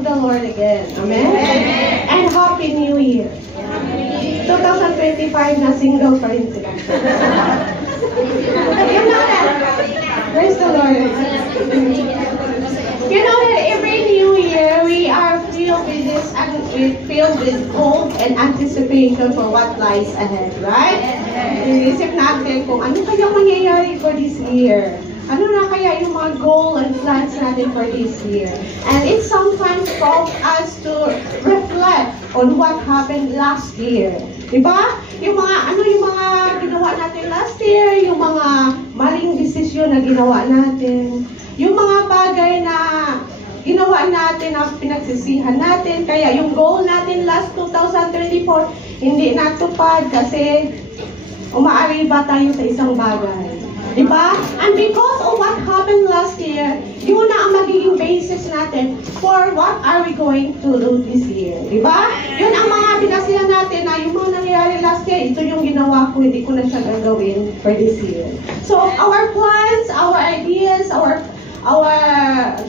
of the Lord again. Amen? Amen. And Happy New Year. 2025 na single pa rin sila. You know that? Praise the Lord. You know that every New Year we are filled with this, filled with hope and anticipation for what lies ahead, right? Iisip natin kung ano kaya mangyayari for this year. Ano na kaya yung mga goal and plans natin for this year? And it sometimes calls us to reflect on what happened last year. Diba? Yung mga ginawa natin last year, yung mga maling desisyon na ginawa natin, yung mga bagay na ginawa natin na pinagsisihan natin, kaya yung goal natin last 2024, hindi natupad kasi umaari ba tayo sa isang bagay. Diba? And because of what happened last year, yun na ang magiging basis natin for what are we going to do this year. Diba? Yun ang mga pinasihan natin na yung mga nangyayari last year, ito yung ginawa ko, hindi ko na siya gagawin for this year. So, our plans, our ideas, our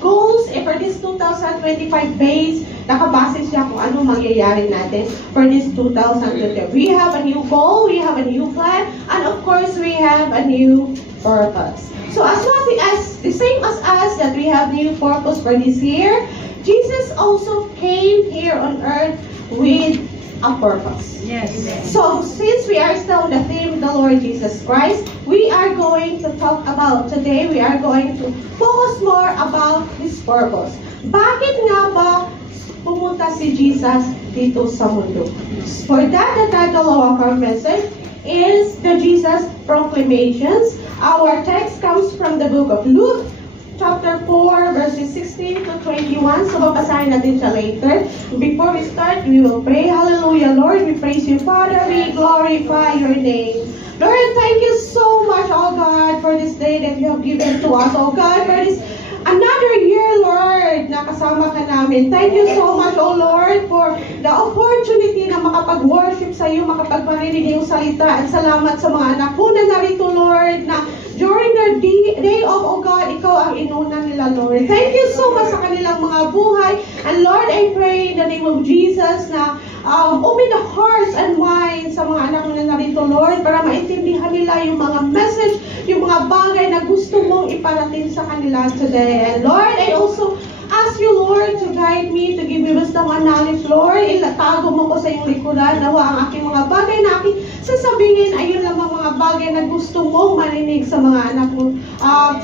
goals for this 2025 base, nakabase siya kung ano mangyayari natin for this 2020. We have a new goal, we have a new plan, and of course, we have a new purpose. So as long as, the same as us, that we have new purpose for this year, Jesus also came here on earth with a purpose. Yes. So since we are still on the theme of the Lord Jesus Christ, we are going to talk about today, we are going to focus more about His purpose. Bakit nga ba pumunta si Jesus dito sa mundo? For that, the title of our message is the Jesus Proclamations. Our text comes from the book of Luke, chapter 4, verses 16 to 21. So, babasahin natin siya later. Before we start, we will pray. Hallelujah, Lord. We praise you, Father. We glorify your name. Lord, thank you so much, oh God, for this day that you have given to us, oh God, for this another year, Lord, na kasama ka namin. Thank you so much, oh Lord, for the opportunity na makapag-worship sa iyo, makapagparinig ng salita. At salamat sa mga anak ko na narito, Lord, na during their day of, oh God, ikaw ang inuna nila, Lord. Thank you so much sa kanilang mga buhay. And Lord, I pray in the name of Jesus na open the hearts and minds sa mga anak na narito, Lord, para maintindihan nila yung mga message, yung mga bagay na gusto mong iparating sa kanila today. And Lord, I also ask you, Lord, to guide me, to give me wisdom and knowledge, Lord. Ilatago mo ko sa iyong likuran. Nawa ang aking mga bagay na aking sasabihin, ayun lang mga bagay na gusto mong marinig sa mga anak mo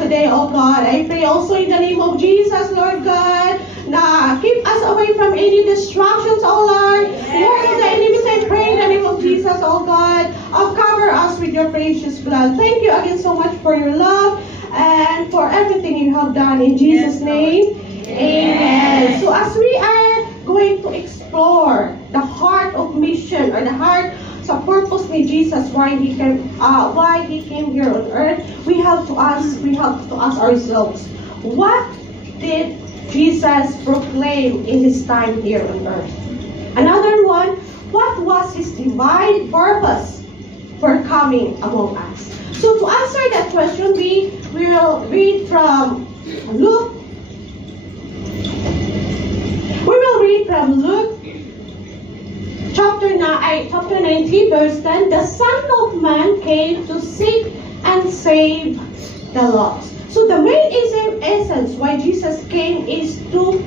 today, oh God. I pray also in the name of Jesus, Lord God, na keep us away from any distractions, oh Lord. Lord of the enemies, I pray in the name of Jesus, oh God, cover us with your precious blood. Thank you again so much for your love and for everything you have done. In Jesus' name, amen. So as we are going to explore the heart of mission, or the heart sa purpose ni Jesus, why he came here on earth, we have to ask ourselves, what did Jesus proclaimed in his time here on earth? Another one, what was his divine purpose for coming among us? So to answer that question, we will read from Luke. We will read from Luke chapter 19, verse 10. The Son of Man came to seek and save the lost. So the main essence why Jesus came is to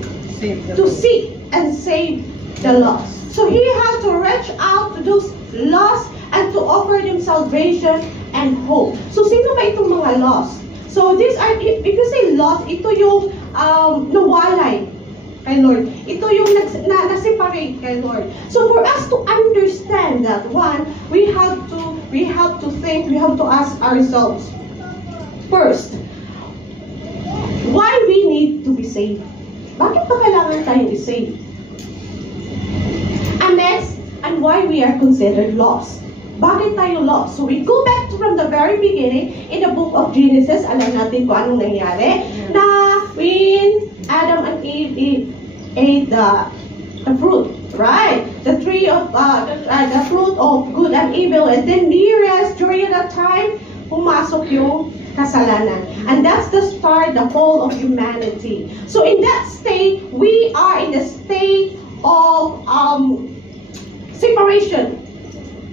seek and save the lost. So he had to reach out to those lost and to offer them salvation and hope. So sino ba itong mga lost? So these are, if you say lost, ito yung nawalay kay Lord. Ito yung na-separate kay Lord. So for us to understand that one, we have to think, we have to ask ourselves first, why we need to be saved? Bakit ba kailangan tayong i-save? And next, and why we are considered lost? Bakit tayo lost? So we go back from the very beginning in the book of Genesis. Alam natin kung anong nangyari. Na when Adam and Eve ate the fruit, right? The tree of the fruit of good and evil. And then nearest during that time, pumasok yung kasalanan. And that's the start, the fall of humanity. So in that state, we are in the state of separation.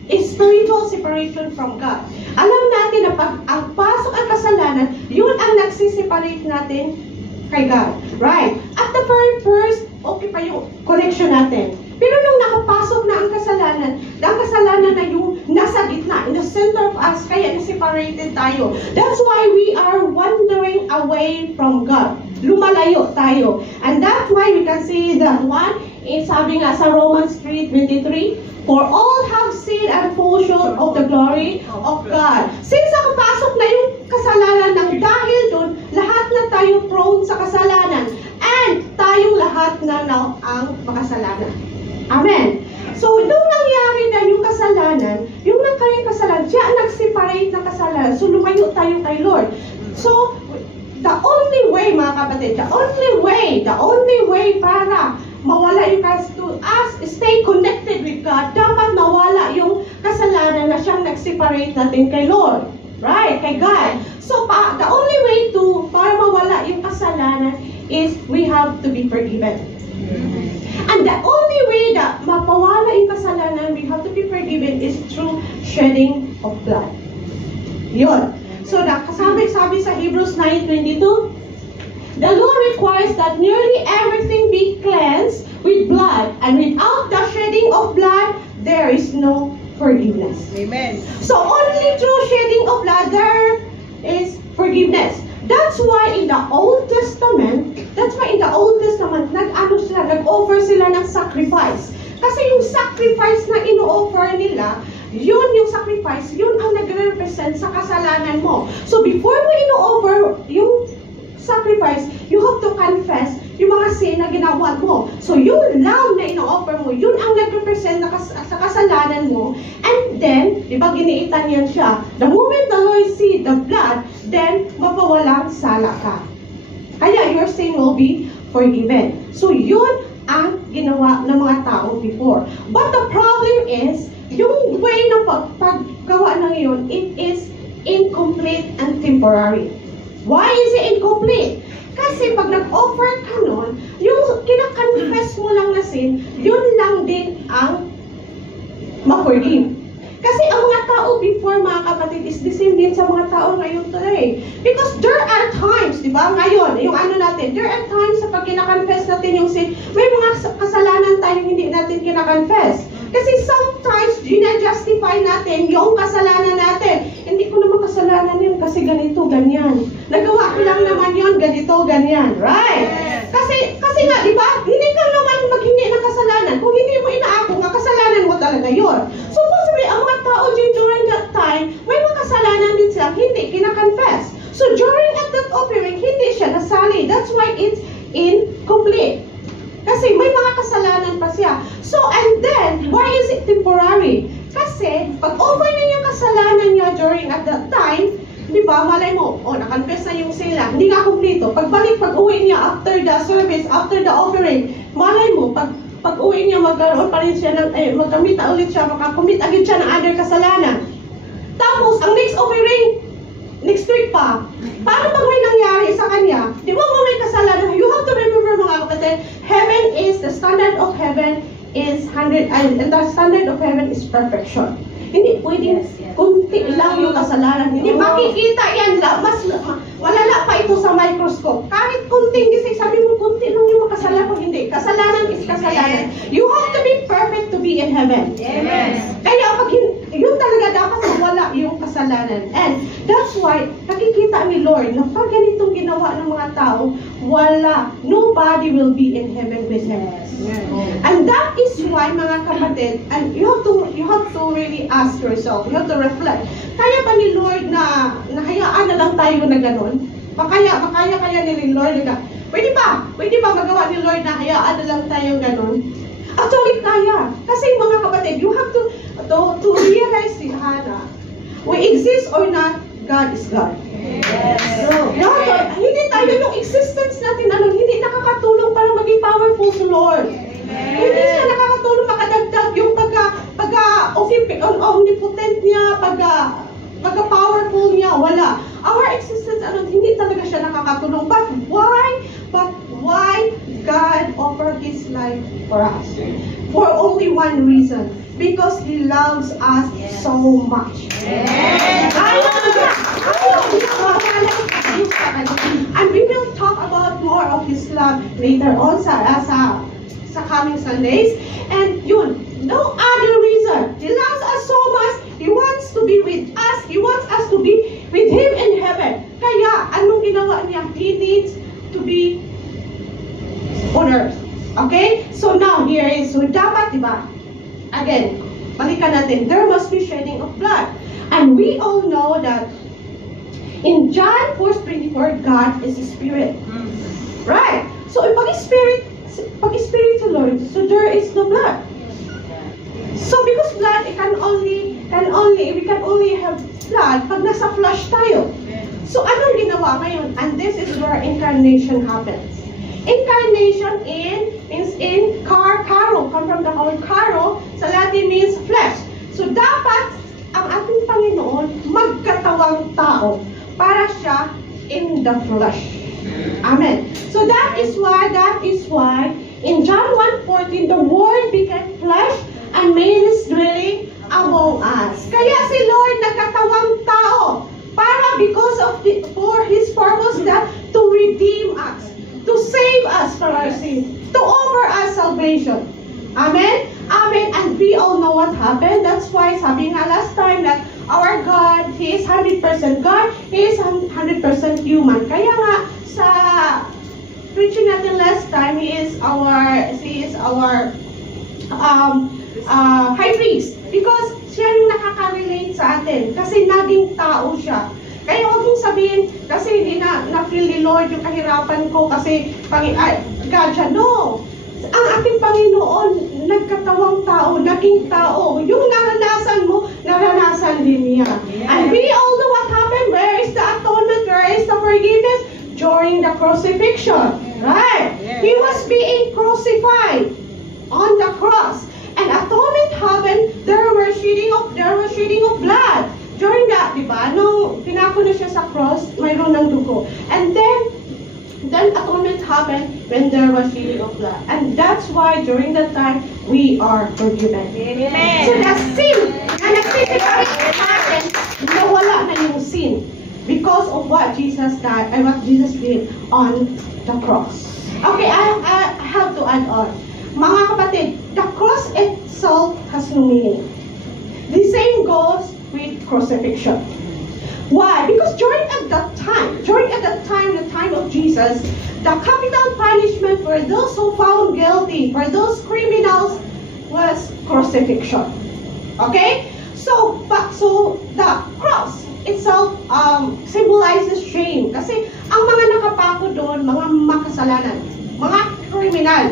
Spiritual separation from God. Alam natin na pag ang pasok ang kasalanan, yun ang nagsisiparate natin kay God. Right? At the very first, okay pa yung connection natin. Pero nung nakapasok na ang kasalanan na yung nasa gitna, in the center of us, kaya na-separated tayo. That's why we are wandering away from God. Lumalayo tayo. And that's why we can see that one, sabi nga sa Romans 3:23, for all have sinned and fall short of the glory of God. Since nakapasok na yung kasalanan ng dahil doon, lahat na tayo prone sa kasalanan. And tayong lahat na ang makasalanan. Amen. So, nung nangyari na yung kasalanan, yung nagkaroon kasalanan, siya ang nag-separate ng kasalanan. So, lumayo tayo kay Lord. So, the only way, mga kapatid, the only way para mawala yung to us, stay connected with God, dapat mawala yung kasalanan na siyang nag-separate natin kay Lord. Right? Kay God. So, the only way para mawala yung kasalanan is we have to be forgiven. And the only way that mapawala yung kasalanan, we have to be forgiven is through shedding of blood. Yun. So, sabi sa Hebrews 9:22, the law requires that nearly everything be cleansed with blood, and without the shedding of blood, there is no forgiveness. Amen. So, only through shedding of blood, there is forgiveness. That's why in the Old Testament, nag-offer sila ng sacrifice. Kasi yung sacrifice na ino-offer nila, yun yung sacrifice, yun ang nagre-represent sa kasalanan mo. So before mo ino-offer yung sacrifice, you have to confess yung mga sin na ginawa mo. So yung lamb na ino-offer mo, yun ang nag-represent sa kasalanan mo. And then, di ba giniitan yan siya? The moment the Lord see the blood, then mapawalang sala ka. Kaya your sin will be forgiven. So yun ang ginawa ng mga tao before. But the problem is, yung way ng paggawa ng yun, it is incomplete and temporary. Why is it incomplete? Kasi pag nag-offer ka nun, yung kinakonfess mo lang na sin, yun lang din ang ma-forgive. Kasi ang mga tao before, mga kapatid, is the same din sa mga tao ngayon today. Because there are times, di ba, ngayon, yung ano natin, there are times sa pag kinakonfess natin yung sin, may mga kasalanan tayo hindi natin kinakonfess. Kasi sometimes, gina-justify natin yung kasalanan natin. Hindi ko naman kasalanan yun kasi ganito, ganyan. Nagawa ko lang naman yun, ganito, ganyan. Right? Kasi nga, di ba, hindi ka naman maghingi ng kasalanan. Kung hindi mo inaako nga, kasalanan mo talaga yun. So, possibly, ang mga tao during that time, may mga kasalanan din sila, hindi kinakonfess. So, during at that offering, hindi siya nasali. That's why it's incomplete. Kasi may mga kasalanan pa siya. So, and then, why is it temporary? Kasi, pag over na yung kasalanan niya during at that time, di ba, malay mo, nakonfess na yung sila, hindi nga kumplito. Pag-uwi niya after the service, after the offering, malay mo, pag-uwi niya, magkaroon pa rin siya magkamit ulit siya, makakumit agad siya ng other kasalanan. Tapos, ang next offering, next week pa. Paano pag may nangyari sa kanya? Di ba mo may kasalanan? You have to remember, mga kapatid, heaven is, the standard of heaven is 100, and the standard of heaven is perfection. Hindi pwedeng kunti lang yung kasalanan. Hindi makikita yan. Mas malala pa ito sa microscope. Kahit kunting gising, sabi mo, kunti lang yung kasalanan. Hindi. Kasalanan is kasalanan. You have to be perfect to be in heaven. Amen. Kaya pag yun talaga dapat mawala yung kasalanan. And that's why nakikita ni Lord na pag ganitong ginawa ng mga tao, wala. Nobody will be in heaven with him. And that is why, mga kapatid, and you have to really ask yourself, you have to reflect. Kaya ba ni Lord na nahayaan na lang tayo na ganun? Makaya ni Lord na pwede ba magawa ni Lord na hayaan na lang tayo ganun? Actually, kaya. Kasi mga kapatid, you have to realize na we exist or not, God is God. Yes. So, hindi tayo yung existence natin, hindi nakakatulong para maging powerful sa Lord. Hindi siya nakakatulong makadagdag yung pagka-omnipotent niya, pagka-power powerful niya, wala. Our existence, hindi talaga siya nakakatulong. But why God offered His life for us? For only one reason. Because He loves us so much. And we will talk about more of His love later on sa coming Sundays. And yun, no other reason. He loves us so much. He wants to be with us. He wants us to be with Him in heaven. Kaya, anong ginawa niya? He needs to be on earth. Okay? So now, here is, so dapat, diba? Again, balikan natin, there must be shedding of blood. And we all know that in John 4:24, God is a spirit. Right? So, pag-spirit sa Lord, so there is no blood. So, because blood, we can only have blood pag nasa flesh tayo. So, anong ginawa ngayon? And this is where incarnation happens. Incarnation means in karo, come from the word karo, sa Latin means flesh. So, dapat ang ating Panginoon magkatawang tao para siya in the flesh. Amen. So that is why in John 1:14 the Word became flesh and made His dwelling among us. Kaya si Lord nagkatawang tao for His purpose that to redeem us, to save us from our sins, to offer us salvation. Amen? Amen. And we all know what happened. That's why sabi nga last time that our God, He is 100% God, He is 100% human. Kaya nga sa preaching natin last time, He is our high priest because siya yung nakaka-relate sa atin kasi naging tao siya. Kaya huwag mong sabihin kasi hindi na-feel ni Lord yung kahirapan ko kasi God siya. No! Ang ating Panginoon, nagkatawang tao, naging tao. Yung naranasan mo, naranasan din niya. And we all know what happened. Where is the atonement? Where is the forgiveness? During the crucifixion. Right? He was being crucified on the cross. And atonement happened, there was shedding of blood. During that, di ba? Nung pinako na siya sa cross, mayroon ng dugo. And then atonement happened when there was shedding of blood. And that's why during that time, we are forgiven. Amen. So the sin na nagtitipid natin, nawala na yung sin because of what Jesus did on the cross. Okay, I have to add on. Mga kapatid, the cross itself has no meaning. The same goes with crucifixion. Why? Because during the time of Jesus, the capital punishment for those who found guilty, for those criminals, was crucifixion. Okay? So the cross itself symbolizes shame. Kasi ang mga nakapako doon, mga makasalanan, mga criminal.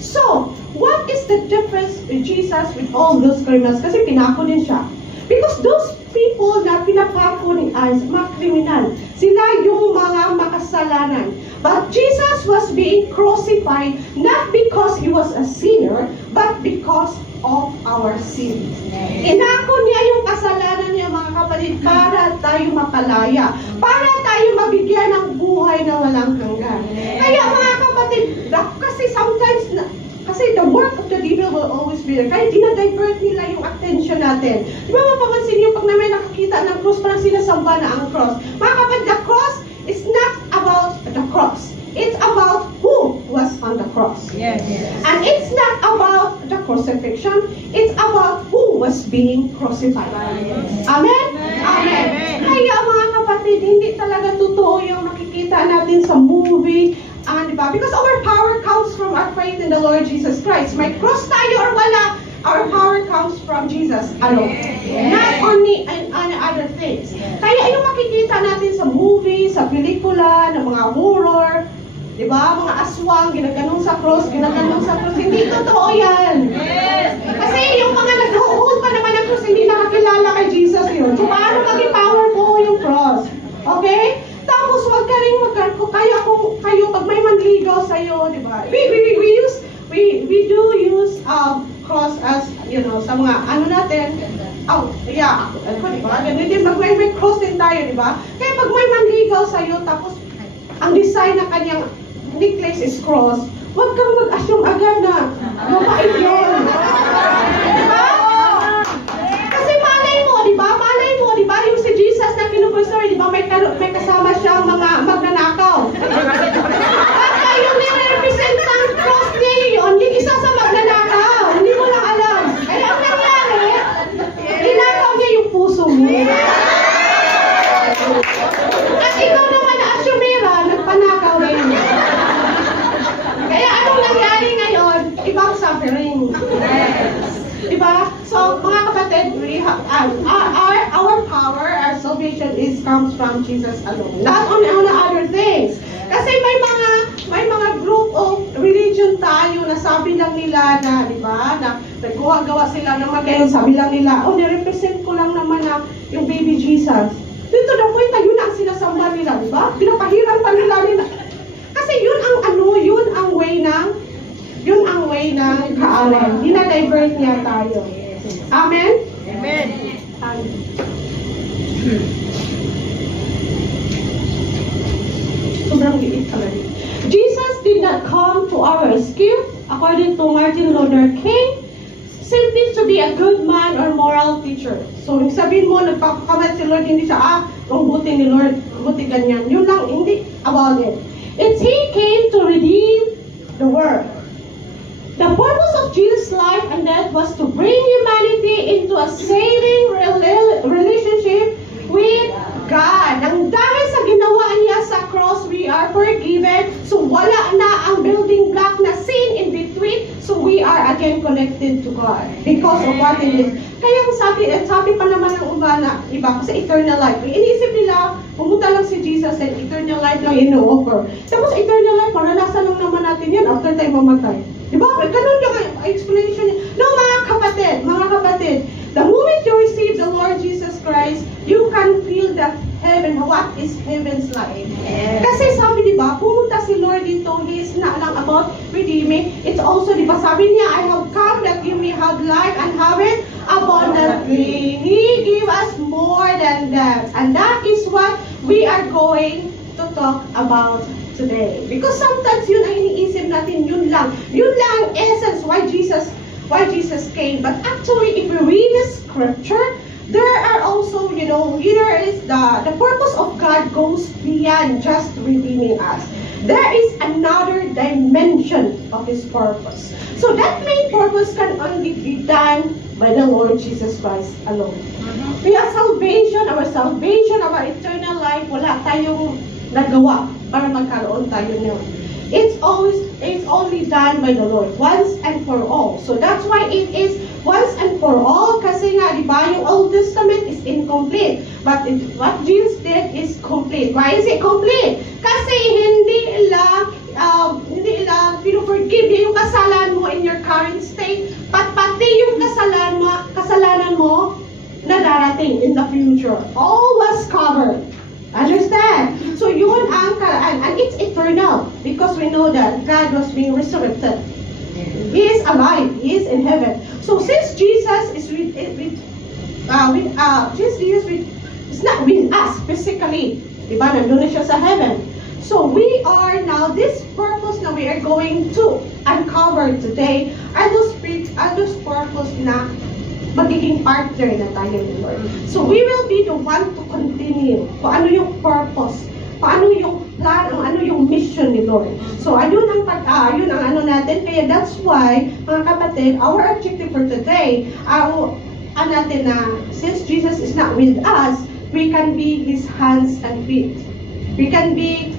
So, what is the difference with Jesus with all those criminals? Kasi pinako din siya. Because those people na pinapako ni as mga kriminal, sila yung mga makasalanan. But Jesus was being crucified not because He was a sinner, but because of our sin. Inako niya yung kasalanan niya, mga kapatid, para tayo mapalaya, para tayo mabigyan ng buhay na walang hanggan. Kaya mga kapatid, kasi sometimes, kasi the work of the devil will always be there. Kaya dinadivert nila yung attention natin. Di ba mapapansin niyo, pag namin nakakita ng cross, parang sinasamba na ang cross. Mga kapatid, the cross is not about the cross. It's about who was on the cross. Yes. And it's not about the crucifixion. It's about who was being crucified. Amen? Amen. Kaya mga kapatid, hindi talaga totoo yung nakikita natin sa movie. Diba? Because our power comes from our faith in the Lord Jesus Christ. May cross tayo or wala, our power comes from Jesus alone. Not only in other things. Kaya yung makikita natin sa movie, sa pelikula, ng mga horror, diba? Mga aswang, ginaganong sa cross, hindi totoo yan. Kasi yung mga nag-hold pa naman ng cross, hindi nakakilala kay Jesus yun. So paano maging powerful yung cross? Okay? Tapos wag ka rin kaya kung kayo pag may manligaw sa iyo, di ba? We do use cross as, sa mga natin, di ba? Ganun din, may cross din tayo, di ba? Kaya pag may manligaw sa'yo, tapos ang design ng kanyang necklace is cross, huwag kang mag-assume agad na mabait yun. Di ba? Kasi malay mo, di ba? Yung si Jesus na kinukustory, di ba? May kasama siyang mga magnanakaw. Baka yung nire-represent ng cross niya yun, yung isa sa magnanakaw. Hindi mo lang alam. Kaya ang nangyari, inakaw niya yung puso mo. At ikaw naman na asyumera, nagpanakaw ngayon. Kaya anong nangyari ngayon? Ibang suffering. Diba? So, mga kapatid, we have, our power, our salvation comes from Jesus alone. Not on other things. Kasi may mga group of religion tayo na sabi lang nila na, di ba, na naggawa sila naman ngayon, sabi lang nila, nirepresent ko lang naman na yung baby Jesus. Dito na point na yun ang sinasamba nila, di ba? Pinapahiran pa nila. Kasi yun ang way ng kaaway. Dinadivert niya tayo. Amen? Amen. Sobrang liit talaga. Jesus did not come to our rescue, according to Martin Luther King, simply to be a good man or moral teacher. So, sabihin mo, nagpapakamat si Lord, hindi siya, kung buti ni Lord, buti ganyan. Yun lang, hindi about it. It's He came to redeem the world. The purpose of Jesus' life and death was to bring humanity into a saving relationship with God. Nang dahil sa ginawa niya sa cross, we are forgiven. So wala na ang building block na sin in between. So we are again connected to God because of what it is. Kaya sabi pa naman ng iba kasi eternal life. Iniisip nila, pumunta lang si Jesus and eternal life lang ino-offer. Tapos eternal life, maranasan lang naman natin yan after tayo mamatay. Diba? Ganun yung explanation niya. No, mga kapatid, the moment you receive the Lord Jesus Christ, you can feel that heaven. What is heaven's like? Yes. Kasi sabi, diba, pumunta si Lord dito, He is not lang about redeeming. It's also, diba, sabi niya, I have come that you may have life and have it abundantly. He gave us more than that. And that is what we are going to talk about today. Because sometimes yun ang iniisip natin, yun lang ang essence why Jesus came. But actually, if we read the scripture, there are also, here is the purpose of God goes beyond just redeeming us. There is another dimension of His purpose. So that main purpose can only be done by the Lord Jesus Christ alone. We have salvation, our eternal life, wala tayong nagawa para magkaroon tayo niyon. It's only done by the Lord once and for all. So that's why it is once and for all, kasi nga, di ba, yung Old Testament is incomplete. But what Jesus did is complete. Why is it complete? Kasi hindi lang pino-forgive niya yung kasalanan mo in your current state, pati yung kasalanan mo na darating in the future. All was covered. Understand? So yun and it's eternal because we know that God was being resurrected. He is alive. He is in heaven. So since Jesus is is not with us physically, diba? Nandun na siya sa heaven. So we are now, this purpose na we are going to uncover today are those purpose na magiging partner na tayo ni Lord. So we will be the one to continue kung ano yung purpose, paano yung plan, ano yung mission ni Lord. So ayun ang ano natin. Kaya that's why, mga kapatid, our objective for today, natin na since Jesus is not with us, we can be His hands and feet. We can be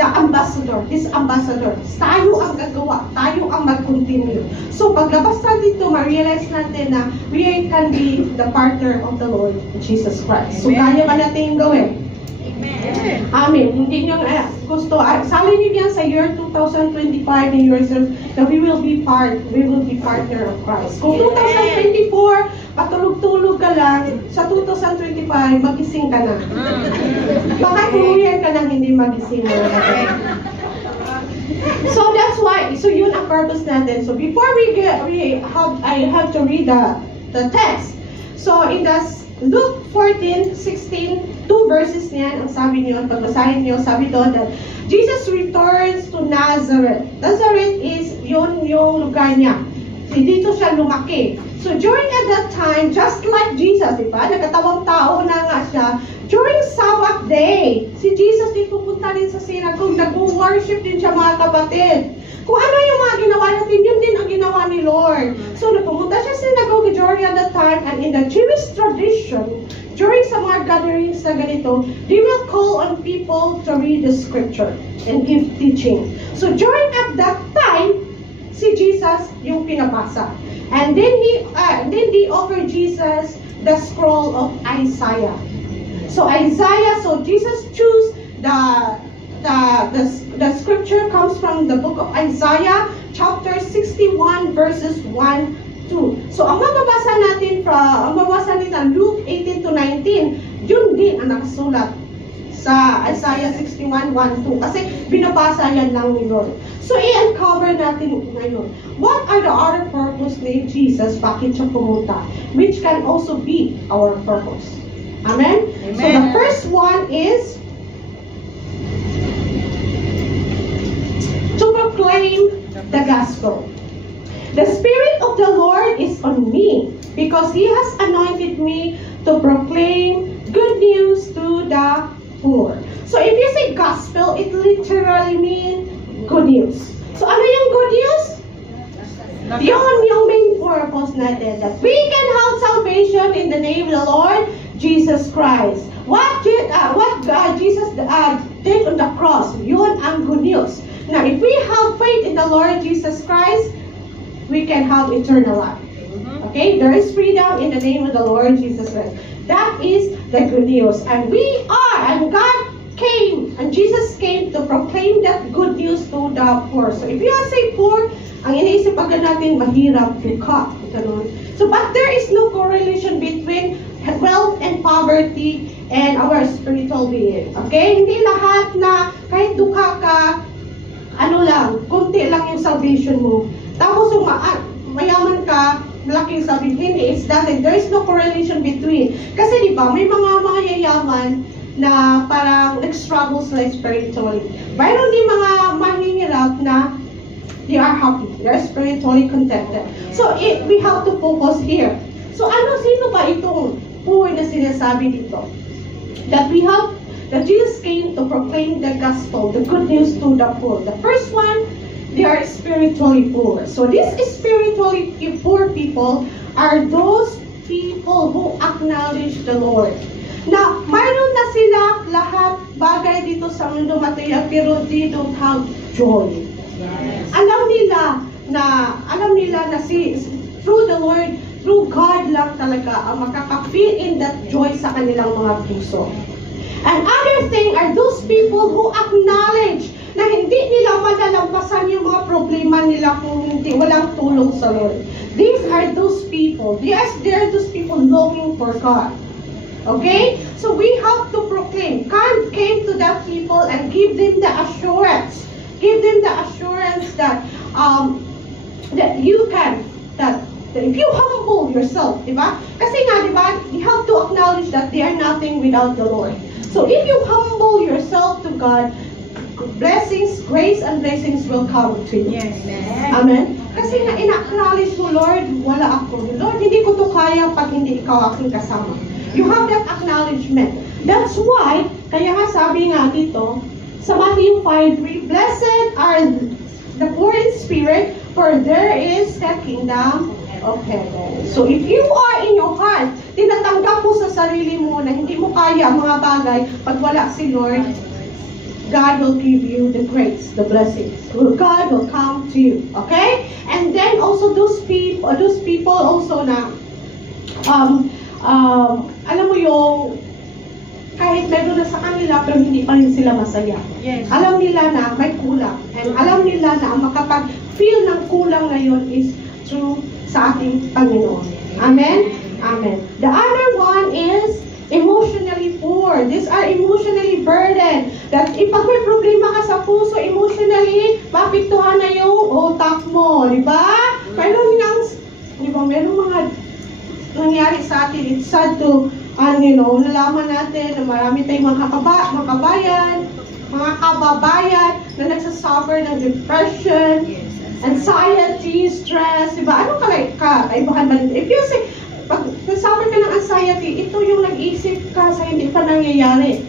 the ambassador, His ambassador. Tayo ang gagawa, tayo ang mag-continue. So paglabas natin ito, ma-realize natin na we can be the partner of the Lord Jesus Christ. So kaya ba natin yung gawin? Amen. Amen. Hindi nyo gusto. Sabi niyo yan sa year 2025 in yourself that we will be partner of Christ. Kung 2024, patulog-tulog ka lang, sa 2025, magising ka na. Baka tuluyan ka nang hindi magising. So that's why, so yun ang purpose natin. So before I have to read the text. So, in the Luke 14:16, 2 verses niyan, ang sabi niyo, pagbasahin niyo, sabi doon that Jesus returns to Nazareth. Nazareth is yun yung lugar niya. Dito siya lumaki. So, during at that time, just like Jesus, diba? Nagkatawang tao na nga siya. During Sabbath day, si Jesus din pupunta rin sa synagogue. Nag-worship din siya, mga kapatid. Kung ano yung mga ginawa natin, yun din ang ginawa ni Lord. So, nagpumunta siya sa synagogue during at that time, and in the Jewish tradition, during sa mga gatherings na ganito, they will call on people to read the scripture and give teaching. So, during at that time, si Jesus yung pinabasa. And then they offered Jesus the scroll of Isaiah. So Jesus chose the scripture comes from the book of Isaiah, chapter 61, verses 1, 2. So ang mababasa natin nila Luke 18 to 19, yun din ang nakasulat sa Isaiah 61, 1, 2. Kasi binabasa yan lang ni Lord. So, i-uncover natin ngayon. What are the other purpose ni Jesus? Bakit siya pumunta? Which can also be our purpose. Amen? Amen. So, the first one is to proclaim the gospel. The Spirit of the Lord is on me because He has anointed me to proclaim good news to the poor. So, if you say gospel, it literally means good news. So, ano yung good news? Yun yung main purpose natin. That we can have salvation in the name of the Lord Jesus Christ. What Jesus did on the cross, yun ang good news. Now, if we have faith in the Lord Jesus Christ, we can have eternal life. Okay? There is freedom in the name of the Lord Jesus Christ. That is the good news. And God came, and Jesus came to proclaim that good news to the poor. So if you say poor, ang iniisip agad natin, mahirap, duka, ganun. So, but there is no correlation between wealth and poverty and our spiritual being. Okay? Hindi lahat na kahit duka ka, konti lang yung salvation mo. Tapos mayaman ka, malaking salvation. Hindi, it's nothing. There is no correlation between. Kasi di ba, may mga yayaman na parang nag-struggle sila spiritually. Mayroon din mga mahihirap na they are happy. They are spiritually contented. So, we have to focus here. So, sino ba itong poor na sinasabi dito? That Jesus came to proclaim the gospel, the good news to the poor. The first one, they are spiritually poor. So, these spiritually poor people are those people who acknowledge the Lord. Na mayroon na sila lahat bagay dito sa mundo material, pero they don't have joy. Yes. Alam nila na through the Lord, through God lang talaga ang makaka-feel in that joy sa kanilang mga puso. And other thing are those people who acknowledge na hindi nila malalampasan yung mga problema nila kung hindi walang tulong sa Lord. These are those people. They are those people longing for God. Okay? So we have to proclaim. God came to that people and give them the assurance. Give them the assurance that you can, that if you humble yourself, diba? Kasi nga, diba, you have to acknowledge that they are nothing without the Lord. So if you humble yourself to God, blessings, grace, and blessings will come to you. Yes. Amen? Kasi nga, ina-acknowledge mo, Lord, wala ako. Lord, hindi ko to kaya pag hindi ikaw aking kasama. You have that acknowledgement. That's why, kaya nga sabi nga dito, sa Matthew 5:3, blessed are the poor in spirit, for there is the kingdom of heaven. So if you are in your heart, tinatanggap mo sa sarili mo na hindi mo kaya ang mga bagay, pag wala si Lord, God will give you the grace, the blessings. God will come to you. Okay? And then also those people also na alam mo yung kahit meron na sa kanila pero hindi pa rin sila masaya. Yes. Alam nila na may kulang. And alam nila na ang makapag-feel ng kulang ngayon is through sa ating Panginoon. Amen? Amen. The other one is emotionally poor. These are emotionally burdened. That pag may problema ka sa puso, emotionally, mapiktuhan na yung utak mo. Di ba? Meron mga nangyari nangyayari sa atin. It's sad to, nalaman natin na marami tayong mga kababayan na nagsasuffer ng depression, anxiety, stress, diba? Ano kaibahan ba nito? If you say, pag suffer ka ng anxiety, ito yung nag-isip ka sa hindi pa nangyayari.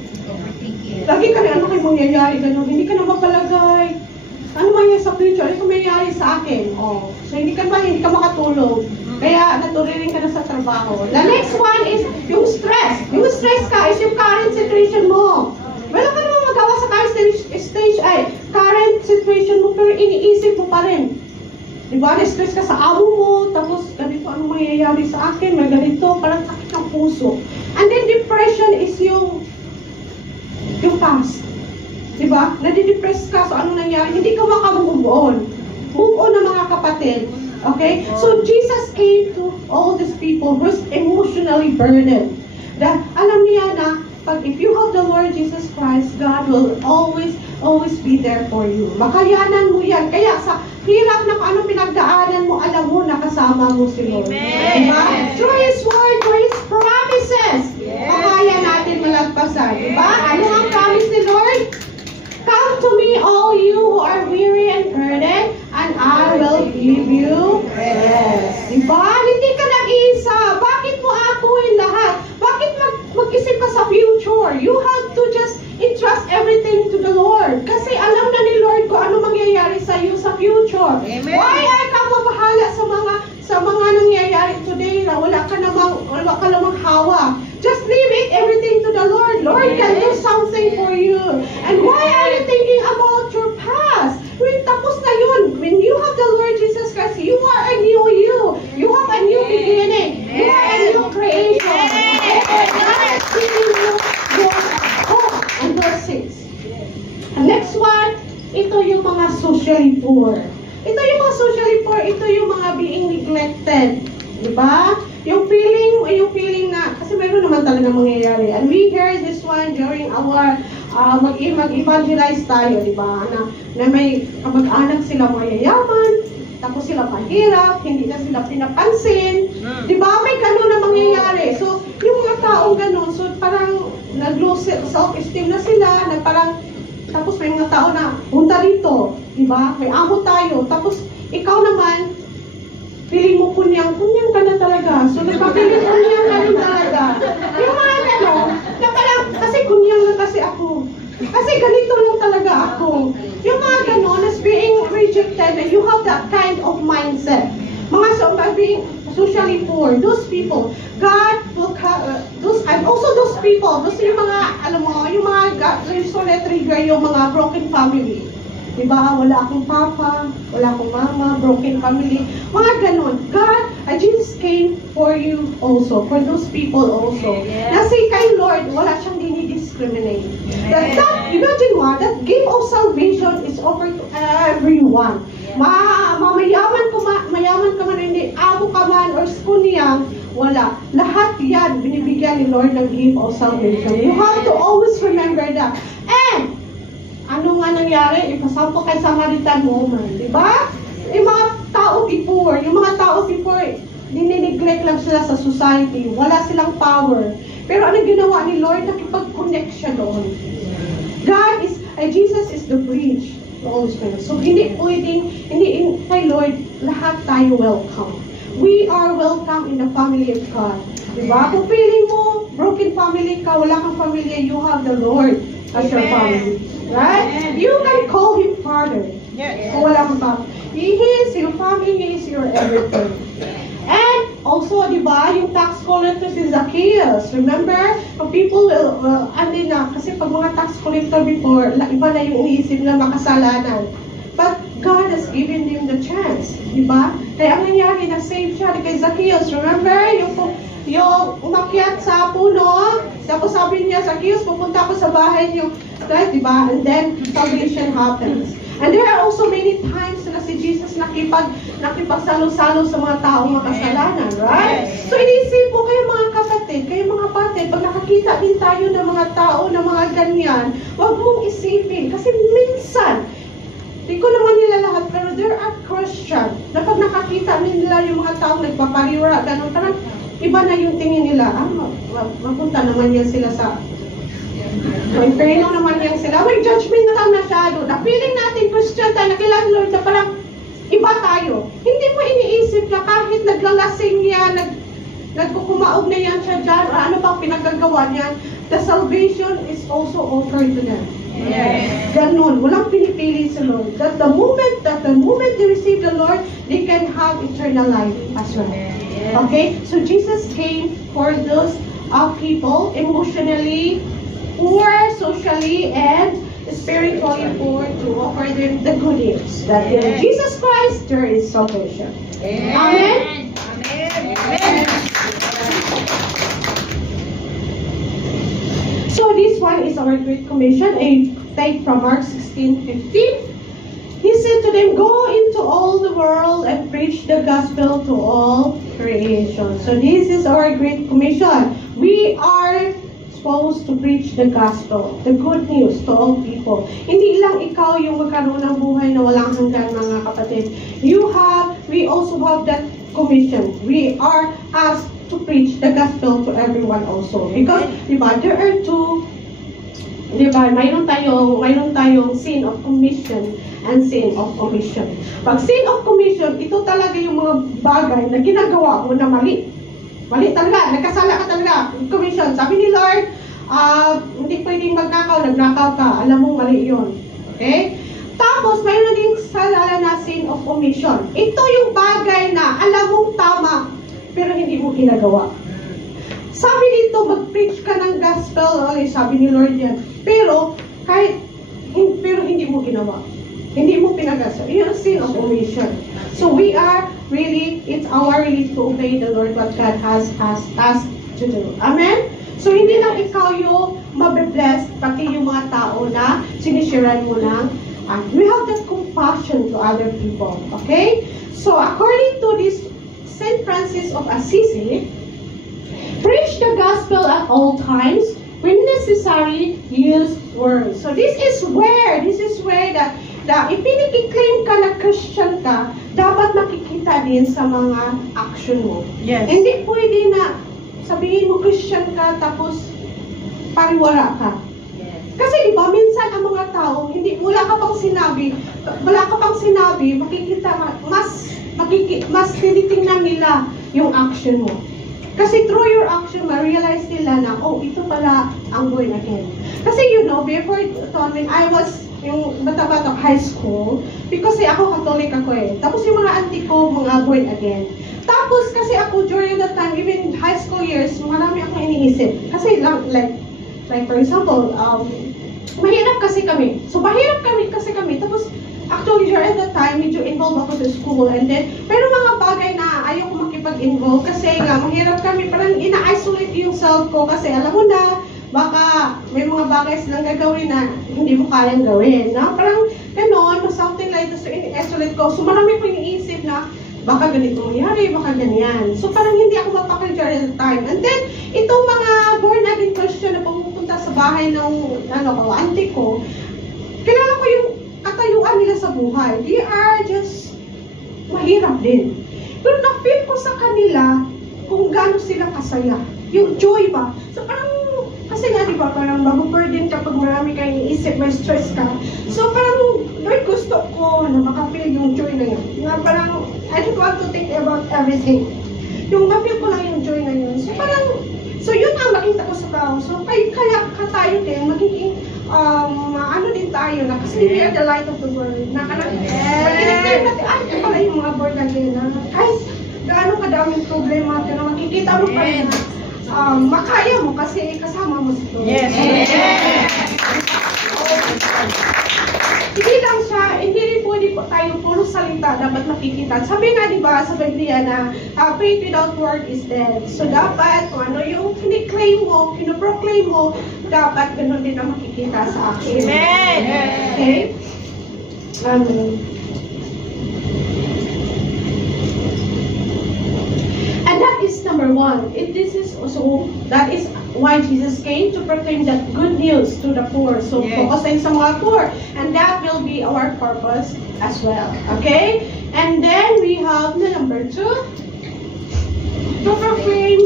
Lagi ka na, ano kayo mangyayari, gano'n, hindi ka na mapalagay. Ano mangyayari sa future? Ano mangyayari sa akin? So hindi ka makatulog. Kaya naturirin ka na sa trabaho. The next one is yung stress. Yung stress ka is yung current situation mo. Wala ka naman magawa sa current situation mo, pero iniisip mo pa rin. Diba? Na-stress ka sa amo mo, tapos ganito, ano mangyayari sa akin, may ganito, parang sakit ng puso. And then depression is yung past. Diba? Nadidepress ka, so ano nangyari? Hindi ka maka-move on. Move on na mga kapatid. Okay? So Jesus came to all these people who's emotionally burdened. Alam niya na, if you have the Lord Jesus Christ, God will always be there for you. Makayanan mo yan. Kaya sa hirap na anong pinagdaanan mo, alam mo, nakasama mo si Lord. Diba? Through His Word, through His promises, makaya natin malagpasan. Diba? Ano ang promise ni Lord? Come to me, all you who are weary and burdened, and I will give you rest. Diba? Hindi ka nag-iisa. Bakit mo akuin lahat? Bakit mag-isip ka sa future? You have to just entrust everything to the Lord. Kasi alam na ni Lord kung ano mangyayari sa iyo sa future. Amen. Why ay ka mabahala sa mga nangyayari today na wala ka namang hawa? Just leave it everything to the Lord. Lord can do something for you. And why are you thinking about your past? When tapos na yun, when you have the Lord Jesus Christ, you are a new you. You have a new beginning. You are a new creation. God is giving you your hope. And verse 6. And next one, ito yung mga socially poor. Ito yung mga socially poor, ito yung mga being neglected. Diba? Yung feeling na, kasi meron naman talaga mangyayari. And we heard this one during our mag-evangelize tayo, diba? Na may kamag-anak sila mayayaman, tapos sila mahirap, hindi na sila pinapansin. Diba? May gano'n na mangyayari. So, yung mga taong gano'n, so parang nag-lose self-esteem na sila, na parang, tapos may mga tao na, punta dito, diba? May amo tayo, tapos ikaw naman, feeling mo kunyang ka na talaga. So, nagpapiling kunyang ka rin talaga. Yung mga gano'n, na parang, kasi kunyang na kasi ako. Kasi ganito lang talaga ako. Yung mga gano'n, as being rejected, and you have that kind of mindset. Mga being socially poor, those people, God will, and also those people, those yung mga, alam mo, yung mga, so na-trigger yung mga broken family. Diba? Wala akong papa, wala akong mama, broken family. Mga ganun. God, Jesus came for you also, for those people also. Nasi kay Lord, wala siyang dinidiscriminate. Imagine what? That gift of salvation is offered to everyone. Mayaman ka man, hindi, abo ka man, or skunyang, wala. Lahat yan, binibigyan ni Lord ng gift of salvation. You have to always remember that. And, ano nga nangyari? Ipasampo kay Samaritan woman. Diba? Yung mga tao before, dinineglect lang sila sa society. Wala silang power. Pero ano ginawa ni Lord? Nakipag-connect siya doon. Jesus is the bridge. So, hindi pwedeng, kay Lord, lahat tayo welcome. We are welcome in the family of God. Diba? Kung feeling mo, broken family ka, wala kang family, you have the Lord as your family. Right? You can call Him Father. Kung wala kang family. He is your family, He is your everything. And also, di ba, yung tax collector si Zacchaeus. Remember? Pag people kasi pag mga tax collector before, iba na yung iisip na makasalanan. But God has given him the chance. Di ba? Kaya ang nangyari, na-save siya kay Zacchaeus. Remember? Yung umakyat sa puno, tapos sabi niya, Zacchaeus, pupunta ako sa bahay niyo. Guys, di ba? And then, salvation happens. And there are also many times na si Jesus nakipagsalo-salo sa mga taong makasalanan, right? So, inisip mo kayo mga kapatid, pag nakakita din tayo ng mga tao na mga ganyan, huwag mong isipin. Kasi minsan, di ko naman nila lahat, pero there are Christian na pag nakakita nila yung mga taong nagpapariwara, ganun, parang iba na yung tingin nila, mapunta naman yan sila sa inferno naman yan sila. May judgment na lang masyado. Na feeling natin Christian tayo, nakilala ni Lord na parang iba tayo. Hindi mo iniisip na kahit naglalasing yan, nagkukumaog na yan siya dyan, ano pang pinagagawa niyan, the salvation is also offered to them. Yes. Ganon, walang pinipili sa Lord. That the moment they receive the Lord, they can have eternal life as well. Yes. Okay? So Jesus came for those people emotionally poor, socially, and spiritually poor to offer them the good news that in Jesus Christ there is salvation. Amen. Amen. Amen. So this one is our Great Commission, a take from Mark 16:15. He said to them, "Go into all the world and preach the gospel to all creation." So this is our Great Commission. We are supposed to preach the gospel, the good news to all people. Hindi lang ikaw yung magkaroon ng buhay na walang hanggan, mga kapatid. We also have that commission. We are asked to preach the gospel to everyone also. Because, diba, there are two, diba, mayroon tayong sin of commission and sin of omission. Pag sin of commission, ito talaga yung mga bagay na ginagawa mo na mali. Mali talaga, nagkasala ka talaga. Commission, sabi ni Lord, hindi pwedeng magnakaw, nagnakaw ka. Alam mo, mali yun. Okay? Tapos, mayroon din sala na sin of omission. Ito yung bagay na alam mong tama, pero hindi mo ginagawa. Sabi dito, mag-preach ka ng gospel, sabi ni Lord yan. Pero hindi mo ginawa. Hindi mo pinagasa. Yun ang sin of omission. So we are really, it's our really to obey the Lord what God has asked us to do. Amen? So hindi lang ikaw yung mabe-bless, pati yung mga tao na sinisharean mo ng we have that compassion to other people. Okay? So according to this Saint Francis of Assisi, preach the gospel at all times, when necessary, use words. So this is where that ipinikiklaim ka na Christian ka, dapat makikita din sa mga action mo. Yes. Hindi pwede na sabihin mo Christian ka, tapos pariwara ka. Yes. Kasi diba, minsan ang mga tao, wala ka pang sinabi, makikita, mas tinitingnan nila yung action mo. Kasi through your action, ma-realize nila na, ito pala ang born again. Kasi before, when I was yung bata-bata high school, because ako Catholic ako Tapos yung mga auntie ko, mga born again. Tapos kasi ako during that time, even high school years, marami akong iniisip. Kasi like for example, mahirap kasi kami. So mahirap kasi kami. Tapos actually during that time, medyo involved ako sa school. And then, pero mga bagay na ayoko makipag-involve kasi nga mahirap kami. Parang ina-isolate yung self ko kasi alam mo na, baka may mga bagay silang gagawin na hindi mo kayang gawin. No? Parang ganon, something like this, so in-isolate ko. So marami ko iniisip na baka ganito mangyari, baka ganyan. So parang hindi ako mapakal during the time. And then, itong mga born-again Christian na pumupunta sa bahay ng auntie ko, kilala ko yung katayuan nila sa buhay. They are just mahirap din. Pero na-feel ko sa kanila kung gaano sila kasaya. Yung joy ba? So parang kasi nga, di ba, parang mabuburden kapag marami kang iisip, may stress ka. So, parang, Lord, gusto ko na makafeel yung joy na yun. Na parang, I don't want to think about everything. Yung mafeel ko lang yung joy na yun. So, parang, yun ang nakita ko sa tao. So, kaya tayo din, magiging, din tayo na, kasi we are the light of the world. Na parang, mag-declare natin, ito pala yung mga born again, na, gaano kadaming problema, pero makikita mo pa rin na, makaya mo kasi kasama mo si Lord. Yes. Hindi rin pwede po tayo puro salita, dapat makikita. Sabi nga, di ba, sa Biblia na faith without word is dead. So dapat, kung ano yung kiniklaim mo, kinoproclaim mo, dapat ganun din ang makikita sa action. Amen. Okay? And that is number one. That is why Jesus came, to proclaim that good news to the poor. So focusing sa mga poor. And that will be our purpose as well. Okay? And then we have the number two. to proclaim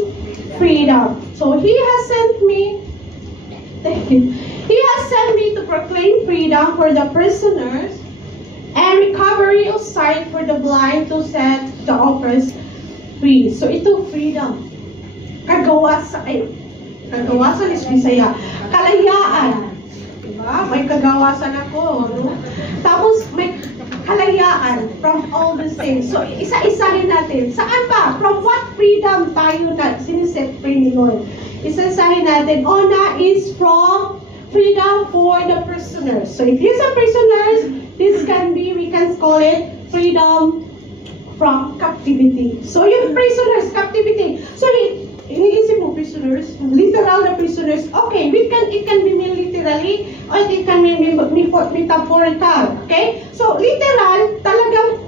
freedom. So He has sent me, thank you. He has sent me to proclaim freedom for the prisoners and recovery of sight for the blind, to set the oppressed free. So ito freedom. Kagawasan is Bisaya. Kalayaan. Diba? May kagawasan ako. No? Tapos may kalayaan from all these things. So isa-isahin natin. Saan ba? From what freedom tayo na siniset free ni Lord? Isa-isahin natin. Una is from freedom for the prisoners. So if these are prisoners, this can be, we can call it freedom from captivity. So yung prisoners, captivity. So iniisip mo prisoners, literal na prisoners. Okay, it can be literally or it can be metaphorical. Okay? So literal, talagang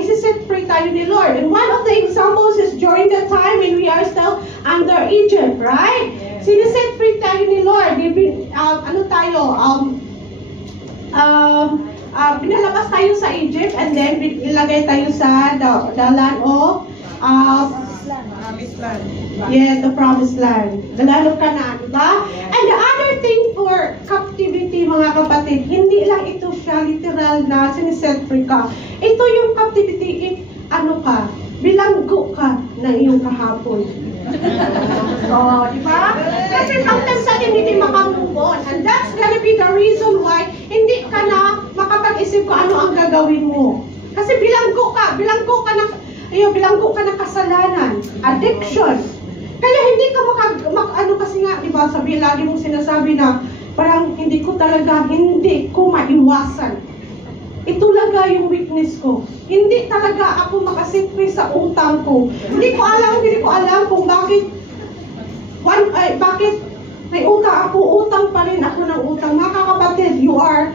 isi-set free tayo ni Lord. And one of the examples is during the time when we are still under Egypt, right? Yes. Siniset free tayo ni Lord. Pinalabas tayo sa Egypt and then ilagay tayo sa the land of yes, the promised land. The land of Canaan, diba? Yeah. And the other thing for captivity, mga kapatid, hindi lang ito siya literal na siniset free ka. Ito yung captivity, bilanggo ka na iyong kahapon. So, diba? Kasi sometimes natin hindi makamove on. And that's gonna be the reason why hindi ka na makapag-isip kung ano ang gagawin mo. Kasi bilanggo ka ng kasalanan, addiction. Kaya hindi ka kasi nga, di ba, sabi lagi mong sinasabi na parang hindi ko maiwasan. Ito talaga yung weakness ko. Hindi talaga ako makasipri sa utang ko. Hindi ko alam kung bakit may utang pa rin ako ng utang. Mga kapatid, you are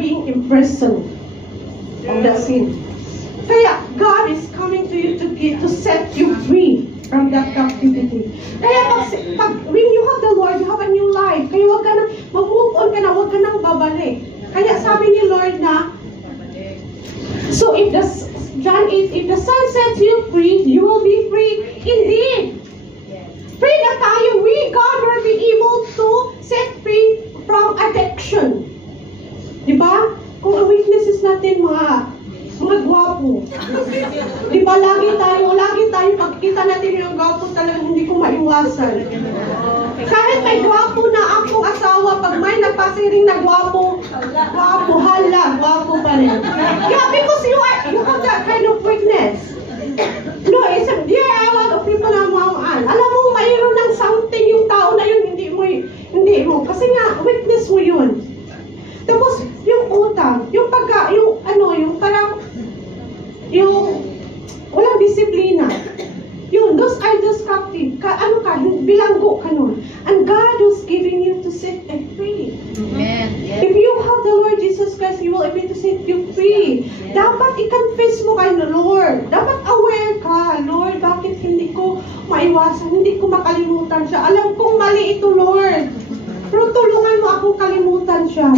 being imprisoned of the sin. Kaya God is coming to you to set you free from that captivity. Kaya when you have the Lord, you have a new life. Kaya wag ka na, mag-move on ka na, wag ka nang babalik. Kaya sabi ni Lord na, so if John 8, if the Son sets you free, you will be free indeed. Free na tayo. God will be able to set free from addiction. Diba? Kung ang weaknesses natin, mga gwapo. Diba, lagi tayo, pagkita natin yung gwapo, talagang hindi ko maiwasan. Kahit may gwapo na akong asawa, pag may napasiring na gwapo pa rin. Yeah, because you have that kind of weakness. No, it's a lot of people na mamaan. Alam mo, mayroon ng something yung tao na yun, hindi mo. Kasi nga, weakness mo yun. Tapos, yung utang, yung walang disiplina. Those are those captive. Bilanggo ka nun. And God was giving you to set free. Amen. Yes. If you have the Lord Jesus Christ, He will able to set you free. Yes. Dapat i-confess mo kay Lord. Dapat aware ka, Lord, bakit hindi ko maiwasan, hindi ko makalimutan siya. Alam kong mali ito, Lord. Pero tulungan mo akong kalimutan siya.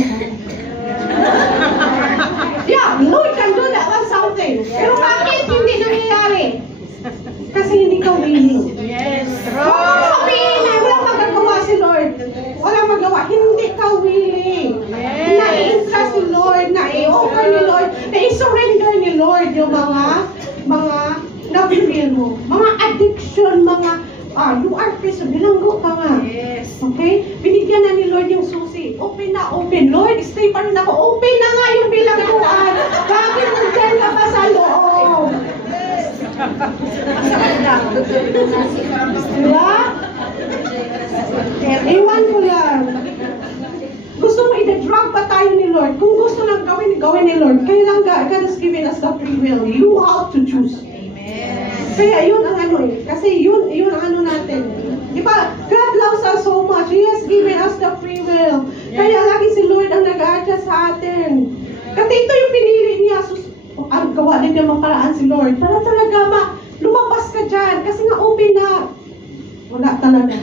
Yeah, Lord can do that or something. Pero bakit hindi nangyayari? Kasi hindi ka willing. Yes. Sabihin na walang magagawa si Lord. Walang magawa. Hindi ka willing. Yes. Na-i-interest si Lord, na-i-offer ni Lord, na-i-surrender ni Lord yung mga na-feel mo. Mga addiction, you are prison. Bilanggo ka nga. Yes. Okay? Binigyan na ni Lord yung susi. Open na, open. Lord, stay pa rin ako. Open na nga yung bilangguan. Bakit nandyan ka pa sa loob? Diba? Ewan ko lang. Gusto mo i-drug pa tayo ni Lord. Kung gusto lang gawin ni Lord, kaya lang God has given us the free will. You have to choose. Kaya yun ang kasi yun ang natin. Diba? God loves us so much. He has given us the free will. Kaya lagi si Lord ang nag-a-adjust sa atin. Kasi ito yung pinili niya. Ang gawa din niya maparaan si Lord. Para talaga lumabas ka dyan. Kasi nga open na. Wala talaga.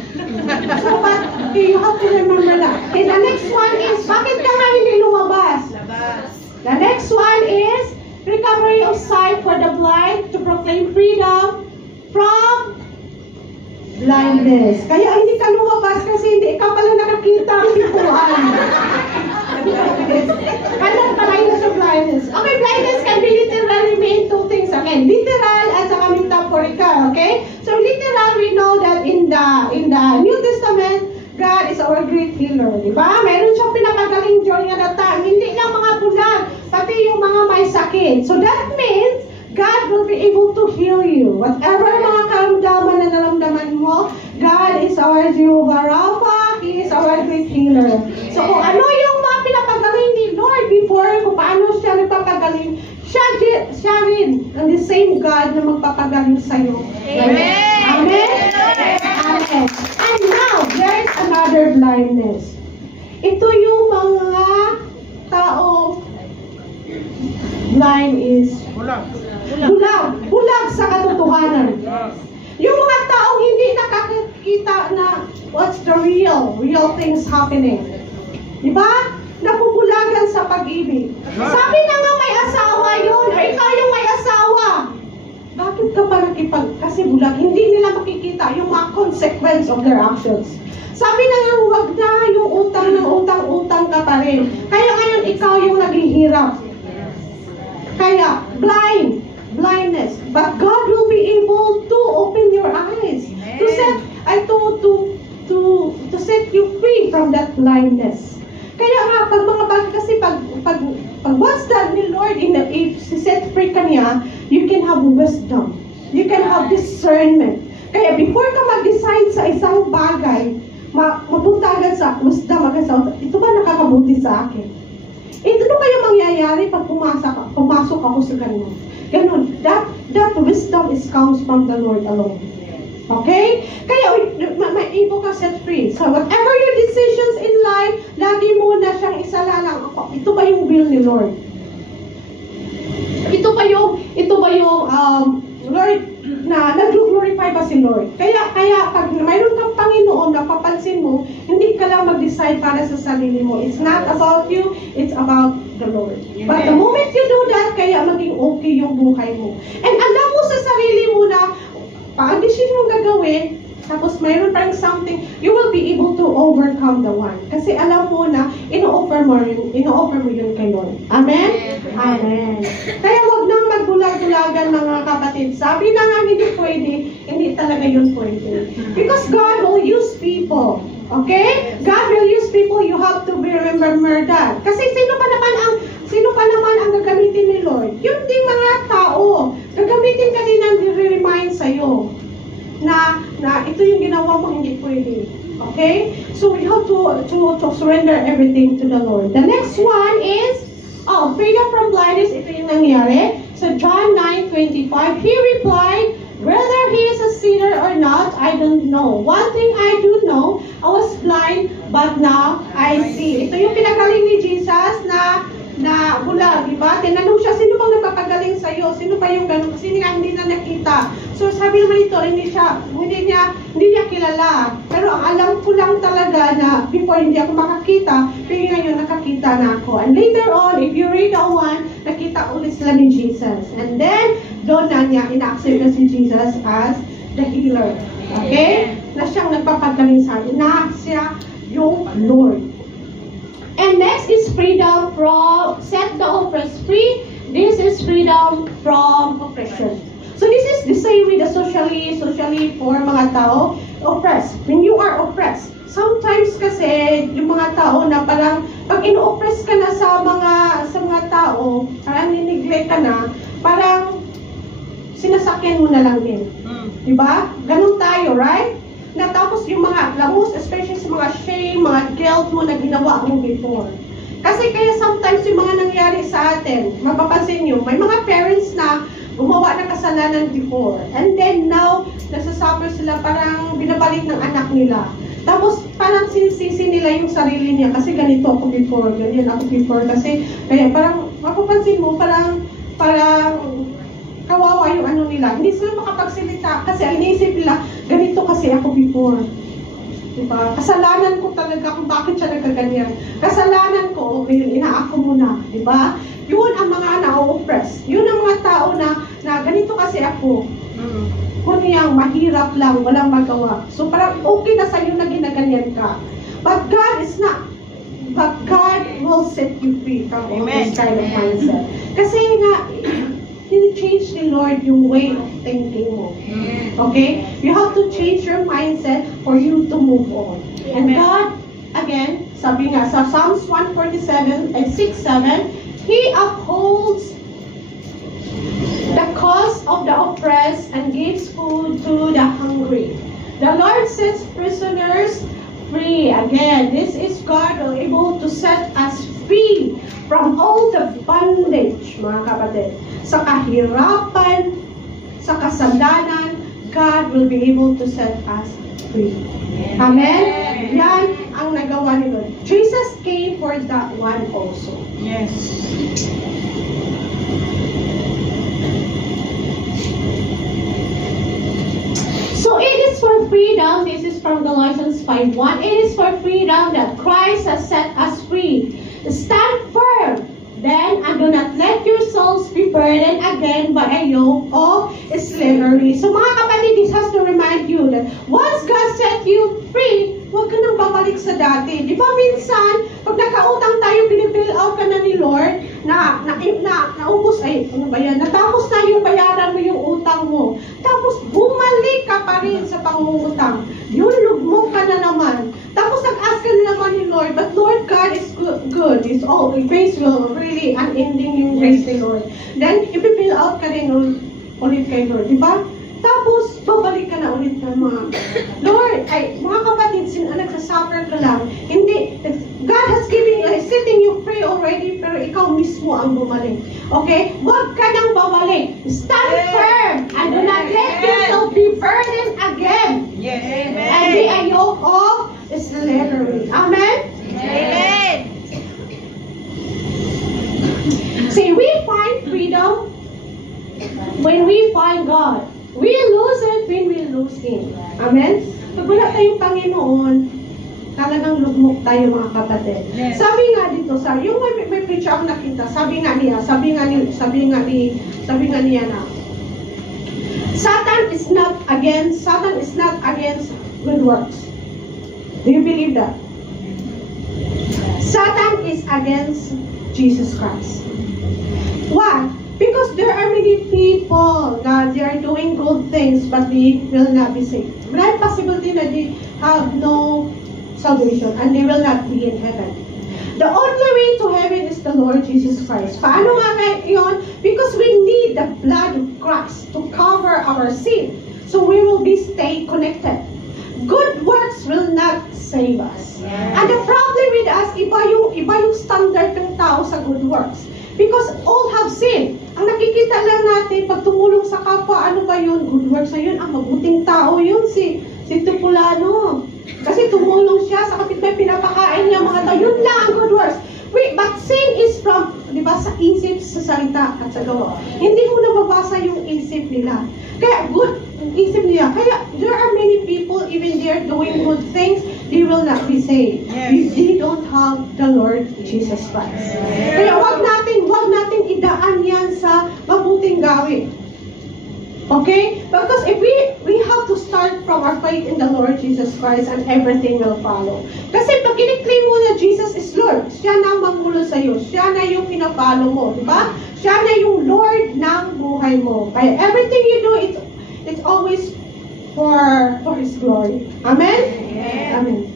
So, but you have to remember that. Okay, the next one is, bakit ka nga hindi lumabas? The next one is, recovery of sight for the blind, to proclaim freedom from blindness. Kaya hindi ka lumabas kasi hindi ka pala nakakita ang pintuan. Kailan pala yun sa blindness? Okay, blindness can be literally mean two things again. Literal at saka metaphorical, okay? So literal, we know that in the New Testament, God is our great healer, di ba? Meron siyang pinapagaling Diyos nga datang. Hindi lang mga bulag, pati yung mga may sakit. So that means, God will be able to heal you. Whatever mga karamdaman na naramdaman mo, God is our Jehovah Rapha. He is our great healer. So kung ano yung mga pinapagaling ni Lord before, kung paano siya nagpapagaling, siya rin ang the same God na magpapagaling sa'yo. Amen! Amen? Amen. And now, there's another blindness. Ito yung mga tao blind is bulag sa katotohanan. Yung mga taong hindi nakakita na what's the real things happening. Diba? Napupulagan sa pag-ibig. Sabi na nga may asawa yun, o ikaw yung may asawa. Bakit ka pa kasi bulag? Hindi nila makikita yung mga consequence of their actions. Sabi na nga, huwag na yung utang ng utang ka pa rin. Kaya ngayon ikaw yung naghihirap. Kaya, blindness. But God will be able to open your eyes. To set you free from that blindness. Kaya nga, pag mga bagay kasi, pag once that ni Lord, if set free ka niya, you can have wisdom. You can have discernment. Kaya before ka mag-decide sa isang bagay, mabuntagan sa wisdom, ito ba nakakabuti sa akin? Ito ba yung mangyayari pag pumasok ako sa ganun? Ganun. That wisdom comes from the Lord alone. Okay? Kaya may able ka set free. So whatever your decisions in life, lagi mo na siyang isalalang. Ito ba yung will ni Lord? Ito ba yung Lord, na nag-glorify ba si Lord? Kaya pag mayroon kang Panginoon, napapansin mo, hindi ka lang mag-decide para sa sarili mo. It's not about you, it's about the Lord. But the moment you do that, kaya maging okay yung buhay mo. And alam mo sa sarili mo na, pag-decision mo gagawin, tapos mayroon parang something, you will be able to overcome the one. Kasi alam mo na, ino-offer mo yun kay Lord. Amen? Amen. Kaya wag nang magbulag-bulagan mga kapatid. Sabi na nga hindi pwede, hindi talaga yun pwede. Because God will use people. Okay? God will use people, you have to remember that. Kasi sino pa naman ang gagamitin ni Lord? Yung ding mga tao, gagamitin ka din ang re-remind sa'yo na ito yung ginawa mo, hindi pwede. Okay? So we have to surrender everything to the Lord. The next one is freedom from blindness. Ito yung nangyari. So John 9:25, he replied, whether he is a sinner or not, I don't know. One thing I do know, I was blind, but now I see. Ito yung pinagaling ni Jesus na bulag, di ba? Tinanong siya, sino bang nagpapagaling sa'yo? Sino ba yung ganun? Kasi hindi na nakita. So sabi naman ito, hindi niya kilala. Pero ang alam ko lang talaga na before hindi ako makakita, pero ngayon nakakita na ako. And later on, if you read that one, nakita ulit sila ni Jesus. And then, doon na niya ina-accept na si Jesus as the healer. Okay? Na siyang nagpapagaling sa atin. Na siya yung Lord. And next is freedom from, set the oppressed free. This is freedom from oppression. So this is the same with the socially for mga tao, oppressed. When you are oppressed, sometimes kasi yung mga tao na parang pag ino-oppress ka na sa mga tao, parang nineglect ka na, parang sinasakyan mo na lang din. Diba? Ganun tayo, right? Na tapos yung mga lamos, especially sa mga shame, mga guilt mo na ginawa mo before. Kasi kaya sometimes yung mga nangyari sa atin, mapapansin nyo, may mga parents na gumawa ng kasalanan before. And then now, nasasuffer sila, parang binabalik ng anak nila. Tapos parang sinisisi nila yung sarili niya kasi ganito ako before, ganyan ako before. Kasi kaya parang mapapansin mo, parang kawawa yung ano nila. Hindi sila makapagsalita kasi ang iniisip nila, ganito kasi ako before. Diba? Kasalanan ko talaga kung bakit siya nagkaganyan. Kasalanan ko, ngayon inaako mo na. Diba? Yun ang mga na-oppress. Yun ang mga tao na ganito kasi ako. Kunyang mahirap lang, walang magawa. So parang okay na sa'yo na ginaganyan ka. But God is not. But God will set you free from all this kind of mindset. Kasi nga, change ni Lord yung way of thinking mo. Okay? You have to change your mindset for you to move on. And God, again, sabi nga sa Psalms 147 and 6-7, He upholds the cause of the oppressed and gives food to the hungry. The Lord sets prisoners free. Again, this is God able to set us free from all the bondage, mga kapatid. Sa kahirapan, sa kasalanan, God will be able to set us free. Amen? Yan ang nagawa ni Lord. Jesus came for that one also. Yes. So it is for freedom. This is from Galatians 5:1. It is for freedom that Christ has set us free. Stand firm, then, and do not let your souls be burdened again by a yoke of slavery. So mga kapatid, this has to remind you that once God set you free, huwag ka nang babalik sa dati. Di ba minsan, pag nakautang tayo, pinifill out ka na ni Lord, naubos, ano ba yan? Natapos na yung bayaran mo yung utang mo. Tapos bumalik ka pa rin sa pangungutang. Yun, lugmok ka na naman. Tapos nag-ask ka na naman ni Lord, but Lord God is good. It's all graceful, really unending yung grace ni Lord. Then, ipifill out ka rin ulit kay Lord, di ba? Tapos, babalik ka na ulit ng mga, Lord, mga kapatid, nagsasuffer ka lang. Hindi, God has setting you free already, pero ikaw mismo ang bumalik. Okay? Huwag ka nang babalik. Stand firm and do not let yourself be burdened again. Yes. And be a yoke of slavery. Amen? Amen. See, we find freedom when we find God. We lose it when we lose Him. Amen? Pag wala tayong Panginoon, talagang lugmok tayo mga kapatid. Yes. Sabi nga dito, yung may preacher ako nakita, sabi nga niya na, Satan is not against good works. Do you believe that? Satan is against Jesus Christ. Why? Because there are many people that they are doing good things but they will not be saved. There is possibility that they have no salvation and they will not be in heaven. The only way to heaven is the Lord Jesus Christ. Paano nga yun? Because we need the blood of Christ to cover our sin. So we will stay connected. Good works will not save us. And the problem with us, iba yung standard ng tao sa good works. Because all have sinned. Ang nakikita lang natin, pag tumulong sa kapwa, ano ba yun? Good works na yun. Ang mabuting tao yun, si Tupulano. Kasi tumulong siya sa kapitbahay, pinapakain niya mga tao. Yun lang ang good works. But sin is from, di ba, sa isip, sa salita, at sa gawa. Hindi mo nababasa yung isip nila. Kaya good isip nila. Kaya there are many people, even they are doing good things, they will not be saved. If they don't have the Lord Jesus Christ. Kaya wag natin idaan yan sa mabuting gawin. Okay? Because if we have to start from our faith in the Lord Jesus Christ and everything will follow. Kasi pag kiniklaim mo na Jesus is Lord, siya na ang mamulo sa iyo. Siya na yung pinapalo mo. Diba? Siya na yung Lord ng buhay mo. Kaya everything you do, it's always for His glory. Amen? Yes. Amen.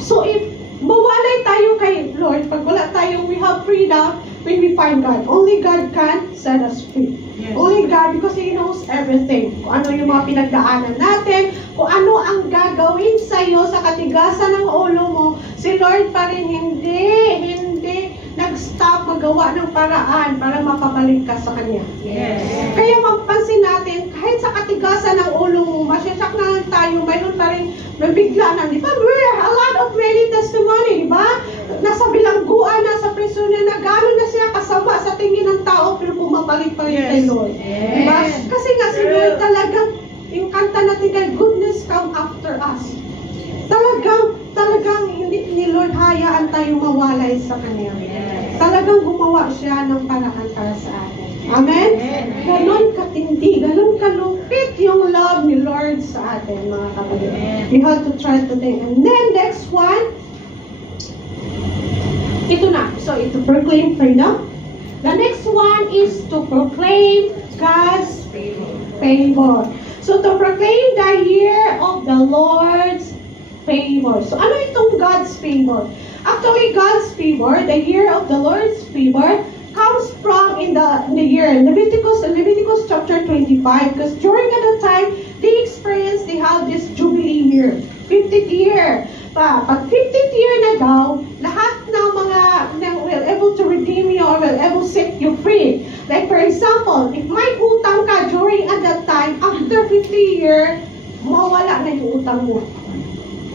So if mawalay tayo kay Lord, pag wala tayo, we have freedom when we find God. Only God can set us free. Yes. Only God, because He knows everything. Kung ano yung mga pinagdaanan natin, kung ano ang gagawin sa'yo sa katigasan ng ulo mo, si Lord pa rin hindi nag-stop magawa ng paraan para makabalik ka sa Kanya. Yes. Kaya mapansin natin, kahit sa katigasan ng ulo mo, masyasak na lang tayo, mayroon pa rin mabigla na. Di ba? There are a lot of many testimony, di ba? Nasa bilangguan, nasa prison na gano'n na sila kasama sa tingin ng tao, pero pumabalik pa rin kay Lord. Di ba? Kasi nga si Lord talagang, yung kanta natin kay goodness come after us. Talagang hindi ni Lord hayaan tayo mawalay sa Kanya. Talagang gumawa siya ng paraan para sa atin. Amen? Ganon katindi, ganon kalupit yung love ni Lord sa atin, mga kapatid. We have to try to think. And then, next one, ito na. So, ito, proclaim freedom. The next one is to proclaim God's favor. So, to proclaim the year of the Lord's favor. So, ano itong God's favor? Actually, God's favor, the year of the Lord's favor, comes from in the year Leviticus chapter 25, because during that time they have this jubilee year, 50th year. Pag 50th year na daw, lahat ng mga will able to redeem you or will able set you free. Like for example, if may utang ka during at that time, after 50 year, mawala na yung utang mo.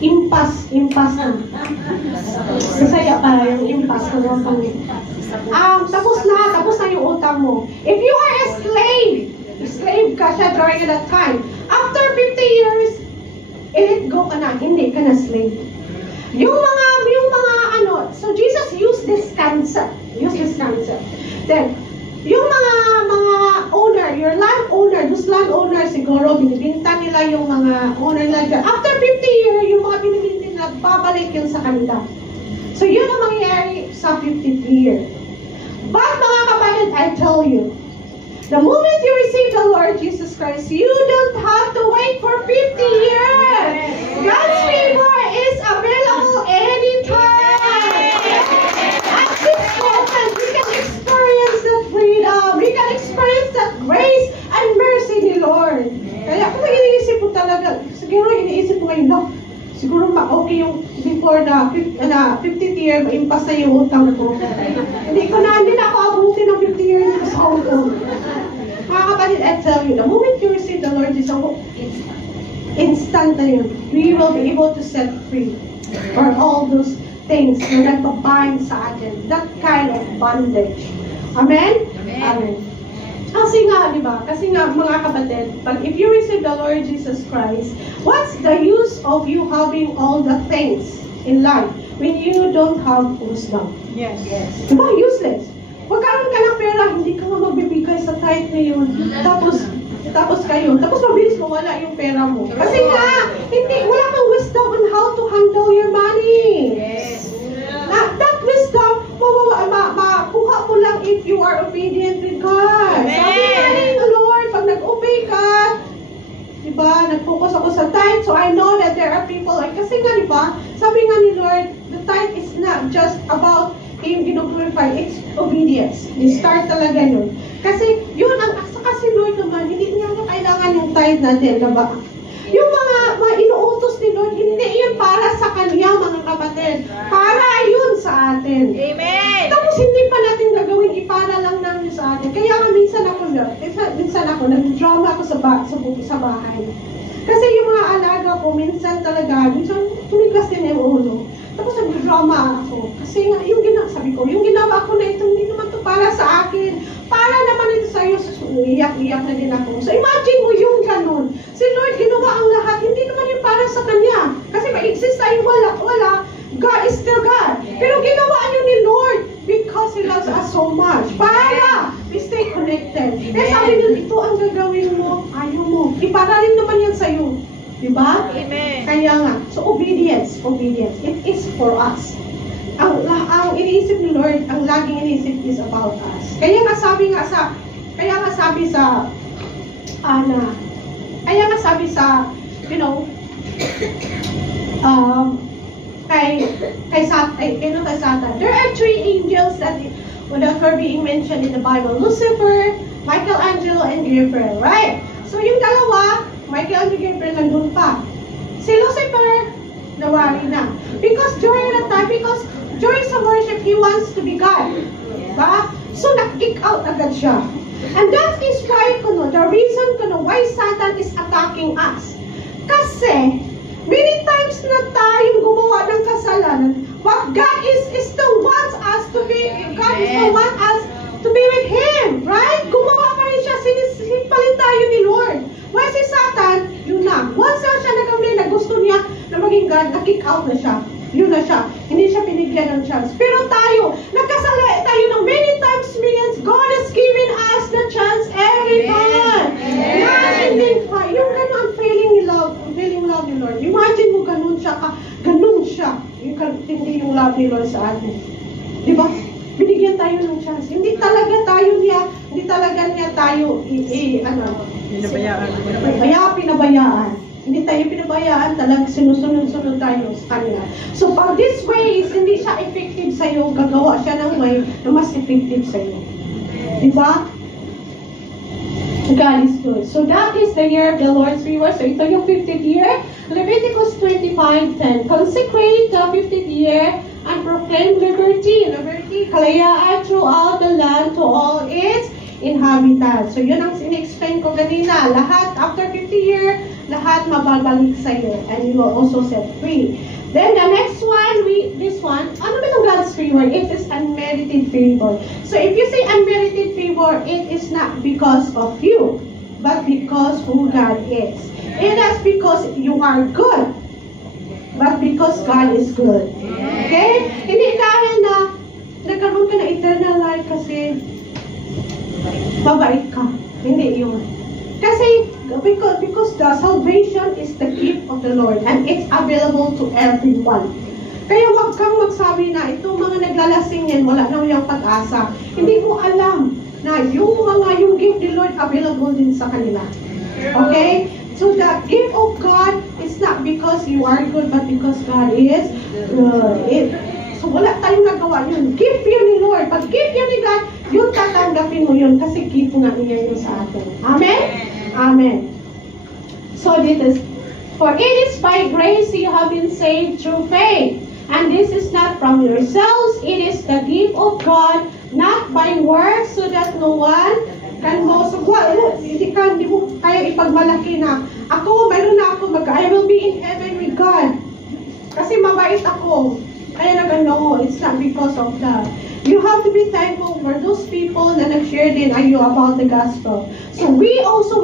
Impas na. Masaya pa yung impas na tapos na yung utang mo. If you are a slave ka siya during that time. After 50 years, let go ka na, hindi ka na slave. Yung mga so Jesus used this concept. Then, yung mga owner, your landowner, those landowner siguro, binibinta nila yung mga owner nila. After 50 years, yung mga binibinta nila, babalik yun sa kanila. So, yun ang mangyayari sa 50th year. But, mga kapatid, I tell you, the moment you receive the Lord Jesus Christ, you don't have to wait for 50 years. God's favor is available anytime. At this moment, we can experience that freedom. We can experience that grace and mercy ni Lord. Kaya kung iniisip mo talaga, siguro iniisip mo ngayon, no, siguro okay yung before the 50th year, maimpas na yung utang ko. Hindi na ako abutin ng 50 years sa utang. Mga kapatid, I tell you, the moment you receive the Lord Jesus, instant na yun, we will be able to set free for all those things na nagpabind sa atin. That kind of bondage. Amen? Amen. Kasi nga, di ba? Kasi nga, mga kapatid, if you receive the Lord Jesus Christ, what's the use of you having all the things in life when you don't have wisdom? Yes. Diba? Useless. Magkaroon ka ng pera, hindi ka nga magbibigay sa tithe ngayon. Tapos mabilis mawala yung pera mo. Kasi nga, wala kang wisdom on how to handle your money. Yes. That wisdom, makuha mo lang if you are obedient with God. Amen. Sabi nga ni Lord, pag nag-obey ka, diba, nag-focus ako sa tithe, so I know that there are people, kasi nga diba, sabi nga ni Lord, the tithe is not just about Him gino-glorify, it's obedience. I-start talaga yun. Kasi yun, kasi Lord naman, hindi niya kailangan yung tithe natin, diba? Yung mga inuutos ni Lord, hindi yun para sa Kanya, mga kapatid. Para yun sa atin. Amen! Tapos hindi pa natin gagawin, ipara lang namin sa atin. Kaya nga minsan ako, nag-drama ako sa bahay. Kasi yung mga alaga ko, minsan tumigas din yung ulo. Tapos nag-drama ako. Kasi nga, sabi ko, yung ginawa ko na ito, hindi naman ito para sa akin. Para naman ito sa'yo, iyak-iyak na din ako. So imagine mo yung ganun. Si Lord, ginawa ang lahat, hindi naman yun para sa Kanya. Kasi ma-exist tayo, wala. God is still God. Pero ginawa niyo ni Lord because He loves us so much. Para we stay connected. Kaya sabi niyo, ito ang gagawin mo, ayaw mo. Ipara rin naman yan sa'yo. Diba? Amen. Kaya nga, so obedience. It is for us. Ang iniisip ni Lord, ang laging iniisip is about us. Kaya nga sabi sa kay Satan. There are three angels that were being mentioned in the Bible. Lucifer, Michelangelo, and Gabriel, right? So yung dalawa, Michelangelo and Gabriel nandun pa. Si Lucifer, nawari na. Because during some worship, he wants to be God. Diba? So nag-kick out agad siya. And that is why, the reason why Satan is attacking us. Kasi, many times na tayong gumawa ng kasalanan, but God still wants us to be, with Him, right? Gumawa pa rin siya, sinipalin tayo ni Lord. Well, si Satan, yun na. Once na siya na gusto niya na maging God, na-kick out na siya. Yun na siya. Hindi siya pinigyan ng chance. Pero tayo, nagkasala tayo ng many times millions. God has given us the chance sa atin. Di ba? Binigyan tayo ng chance. Hindi talaga niya tayo pinabayaan. Hindi tayo pinabayaan, talagang sinusunod-sunod tayo sa Kanya. So, pag this way is hindi siya effective sa'yo, gagawa siya ng way na mas effective sa'yo. Di ba? God is good. So, that is the year of the Lord's reward. So, ito yung 50th year. Leviticus 25:10. Consecrate the 50th year and proclaim liberty, kalayaan throughout the land to all its inhabitants. So, yun ang in-explain ko kanina. Lahat, after 50 years, lahat mababalik sa'yo. And you will also set free. Then, the next one, this one, ano ba itong God's reward? It is unmerited favor. So, if you say unmerited favor, it is not because of you, but because who God is. It is because you are good, but because God is good. Okay? Hindi dahil na nagkaroon ka ng eternal life kasi mabait ka. Hindi yun. Kasi, because the salvation is the gift of the Lord and it's available to everyone. Kaya wag kang magsabi na itong mga naglalasing yan, wala na yung pag-asa. Hindi mo alam na yung gift of the Lord available din sa kanila. Okay? So the gift of God is not because you are good, but because God is good. So wala tayong nagawa yun. Gift yun ni Lord. Pag gift yun ni God, yun tatanggapin mo yun kasi gift nga niya yun sa atin. Amen? Amen. So this is, for it is by grace you have been saved through faith. And this is not from yourselves, it is the gift of God, not by works, so that no one can boast. Hindi mo kaya ipagmalaki na, mayroon na ako, I will be in heaven with God. Kasi mabait ako. Kaya no, it's not because of that. You have to be thankful for those people na nag-share din ayo about the gospel. So we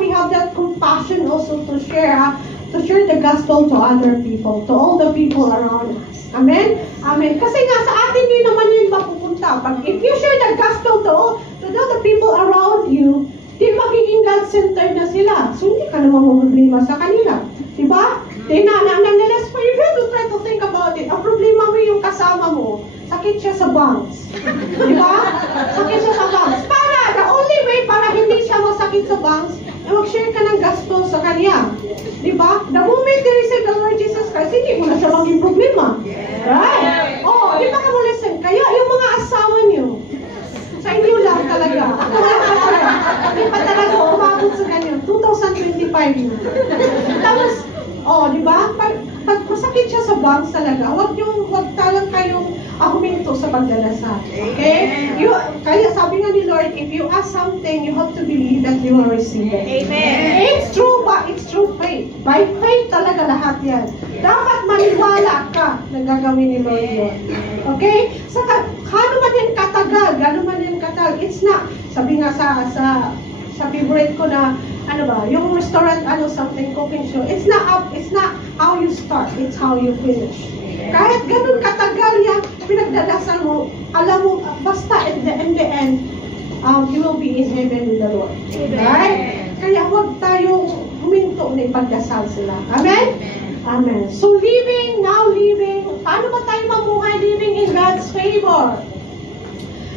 have that compassion also to share the gospel to other people, to all the people around us. Amen? Amen. Kasi nga sa atin din naman yun mapupunta. Pag if you share the gospel to the people around you, di magiging God-centered na sila. So hindi ka naman problema sa kanila. Diba? Nonetheless, for you to try to think about it, ang problema mo yung kasama mo, sakit siya sa bangs. Diba? Sakit siya sa bangs. The only way para hindi siya masakit sa bangs, na mag-share ka ng gospel sa kanya. Diba? The moment you receive the Lord Jesus Christ, hindi mo na siya maging problema. Right? Oh, di ba ka mo listen? Kaya yung mga asawa niyo, sa inyo lang talaga. Ako lang talaga. Hindi pa talaga umabot sa ganyan. 2025 na. Tapos, di ba? Pag masakit siya sa bangs talaga, wag talang kayong huminto sa pagdarasal. Okay? Kaya sabi nga ni Lord, if you ask something, you have to believe that you will receive it. Amen. It's true, but it's true faith. By faith talaga lahat yan. Dapat maniwala ka na gagawin ni Lord yun. Okay? Saka, gano'n man yan katagal, it's not, sabi nga sa favorite ko na, yung restaurant, something cooking show, it's not how you start, it's how you finish. Kahit ganun katagal yan, pinagdadasal mo, alam mo, basta in the end, you will be in heaven with the Lord. Right? Kaya huwag tayo huminto na ipagdasal sila. Amen? Amen. So paano ba tayo mamuhay living in God's favor?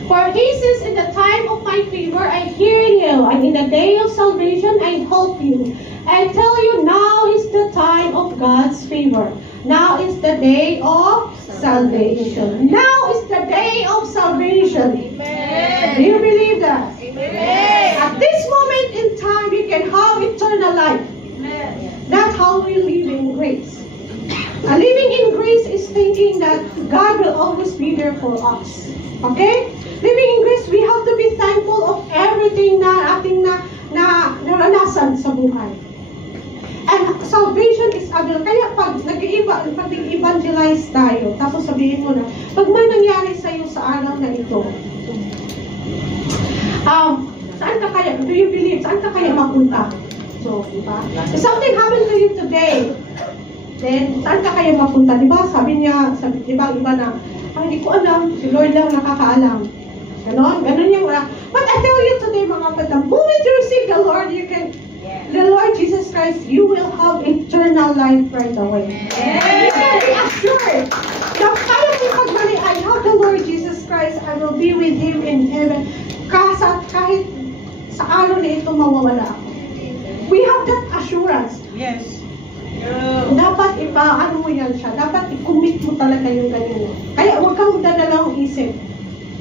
For he says, in the time of my favor, I hear you, and in the day of salvation, I help you. I tell you, now is the time of God's favor. Now is the day of salvation. Now is the day of salvation. Amen. Do you believe that? Amen. At this moment in time, you can have eternal life. Amen. That's how we live in grace. Living in grace is thinking that God will always be there for us. Okay? Living in grace, we have to be thankful of everything na ating naranasan sa buhay. And salvation is available. Kaya pag nag-evangelize tayo, tapos sabihin mo na, pag may nangyari sa'yo sa araw na ito, saan ka kaya, do you believe, saan ka kaya mapunta? So, diba? If something happened to you today, then, saan ka kaya mapunta? Diba? Sabi niya, diba, iba na, hindi ko alam, si Lord lang nakakaalam. Ganon yung, but I tell you today, mga kapatid, the moment you receive the Lord Jesus Christ, you will have eternal life right away. You can be assured na kaya mo pagmali, I have Christ, I will be with Him in heaven. Kahit sa araw na ito, mawawala ako. We have that assurance. Yes. Dapat ano mo yan siya. Dapat i-commit mo talaga yung ganyan. Kaya huwag kang magdadalang isip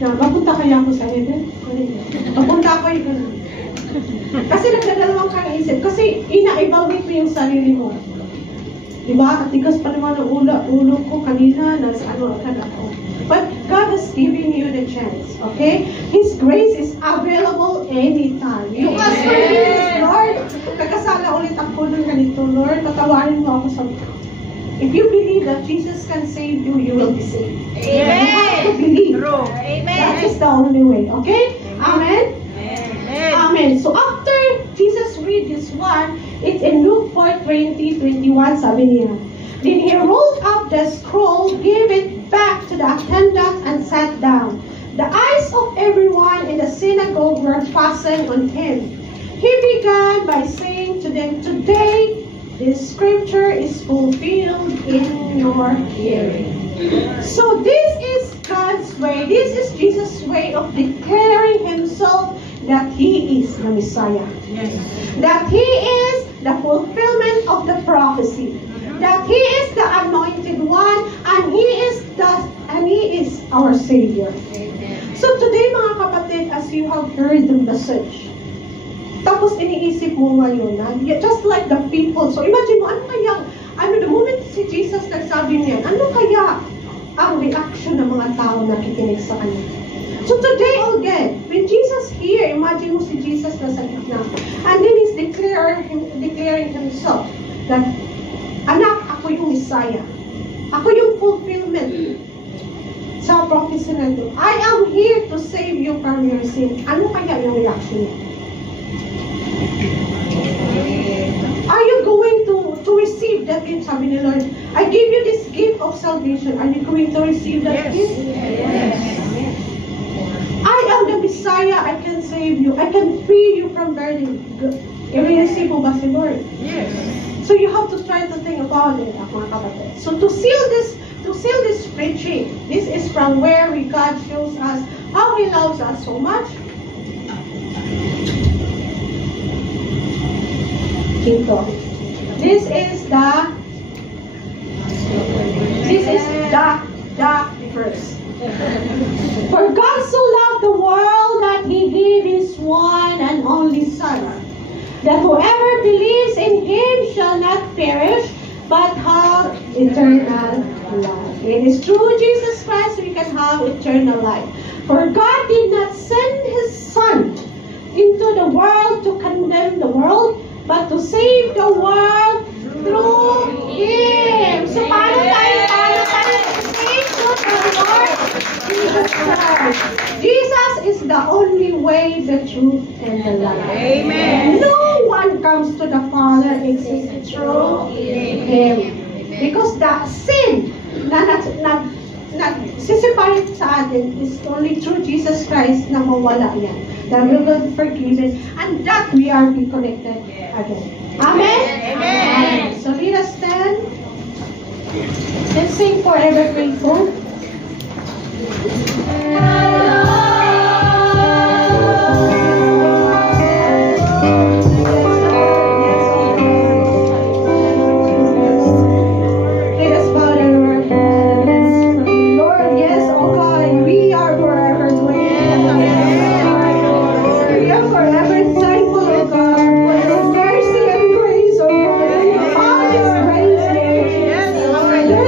na mapunta kaya ako sa heaven. Mapunta ako yung kasi nagdadalawang kang isip. Kasi ina-evaluate mo yung sarili mo. Diba? At tigas pa naman ang ulo ko kanina na sa ano ako. But God has given you the chance. Okay? His grace is available anytime. You ask for His, Lord. Nagkasala ulit ako ng ganito, Lord. Patawarin mo ako sa... If you believe that Jesus can save you, you will be saved. Amen. You have to believe. True. Amen. That is the only way. Okay? Amen? Amen. Amen. So after Jesus read this one, it's in Luke 4:20-21, sabi niya. Then He rolled up the scroll, gave it back to the attendant, and sat down. The eyes of everyone in the synagogue were fastened on Him. He began by saying to them, "Today, this scripture is fulfilled in your hearing." So this is God's way. This is Jesus' way of declaring Himself that He is the Messiah. Yes. That He is the fulfillment of the prophecy. That He is the anointed one, and He is our Savior. So today, mga kapatid, as you have heard the message, tapos iniisip mo ngayon, just like the people. So imagine mo, the moment si Jesus nagsabi niyan, ano kaya ang reaction ng mga tao na nakikinig sa Kanya? So today again, when Jesus here, imagine mo si Jesus nasa gitna, and then He's declaring Himself that, anak, ako yung Messiah. Ako yung fulfillment sa prophecy na ito. I am here to save you from your sin. Ano kaya yung reaction niya? Are you going to receive that gift? Sabi ni Lord, I give you this gift of salvation. Are you going to receive that gift? Yes. I am the Messiah. I can save you. I can free you from burden. I-receive mo ba si Lord? Yes. So you have to try to think about it, mga kapatid. So to seal this preaching, this is from where God shows us how He loves us so much. This is the verse. For God so loved the world that He gave His one and only Son, that whoever believes in Him shall not perish, but have eternal life. It is through Jesus Christ we can have eternal life. For God did not send His Son into the world to condemn the world, but to save the world through Him. So paano tayo save through the Lord Jesus Christ? Jesus is the only way, the truth, and the life. Amen. No one comes to the Father except through Him. Because the sin na nagsisipahit sa atin is only through Jesus Christ na mawala yan. That we will be forgiven and that we are be connected again. Amen? Amen. So let us stand. Let's sing Forever Grateful.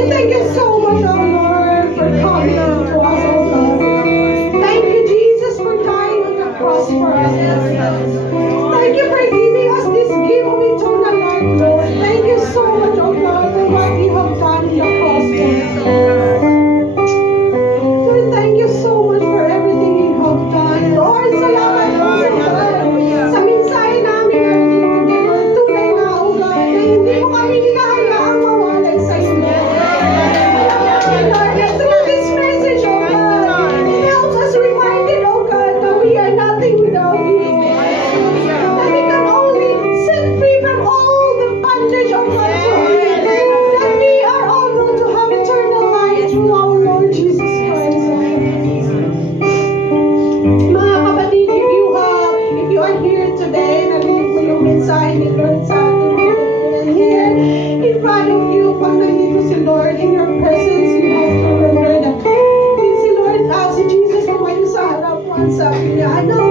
Thank you so much, oh Lord, for coming to us, oh God. basahin ni Lord sa atin. And here, in front of you, pag nandito si Lord, in your presence, you have to remember that si Lord, si Jesus kumayo sa harap mo, at sabi niya, anak,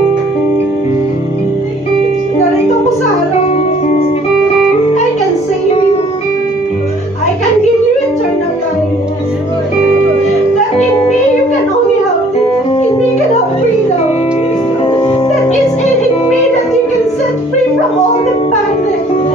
narito ko sa harap mo. I can save you. I can give you eternal life. That in me you can only have this. In me you can have freedom. That is in me that you can set free from all the bondage.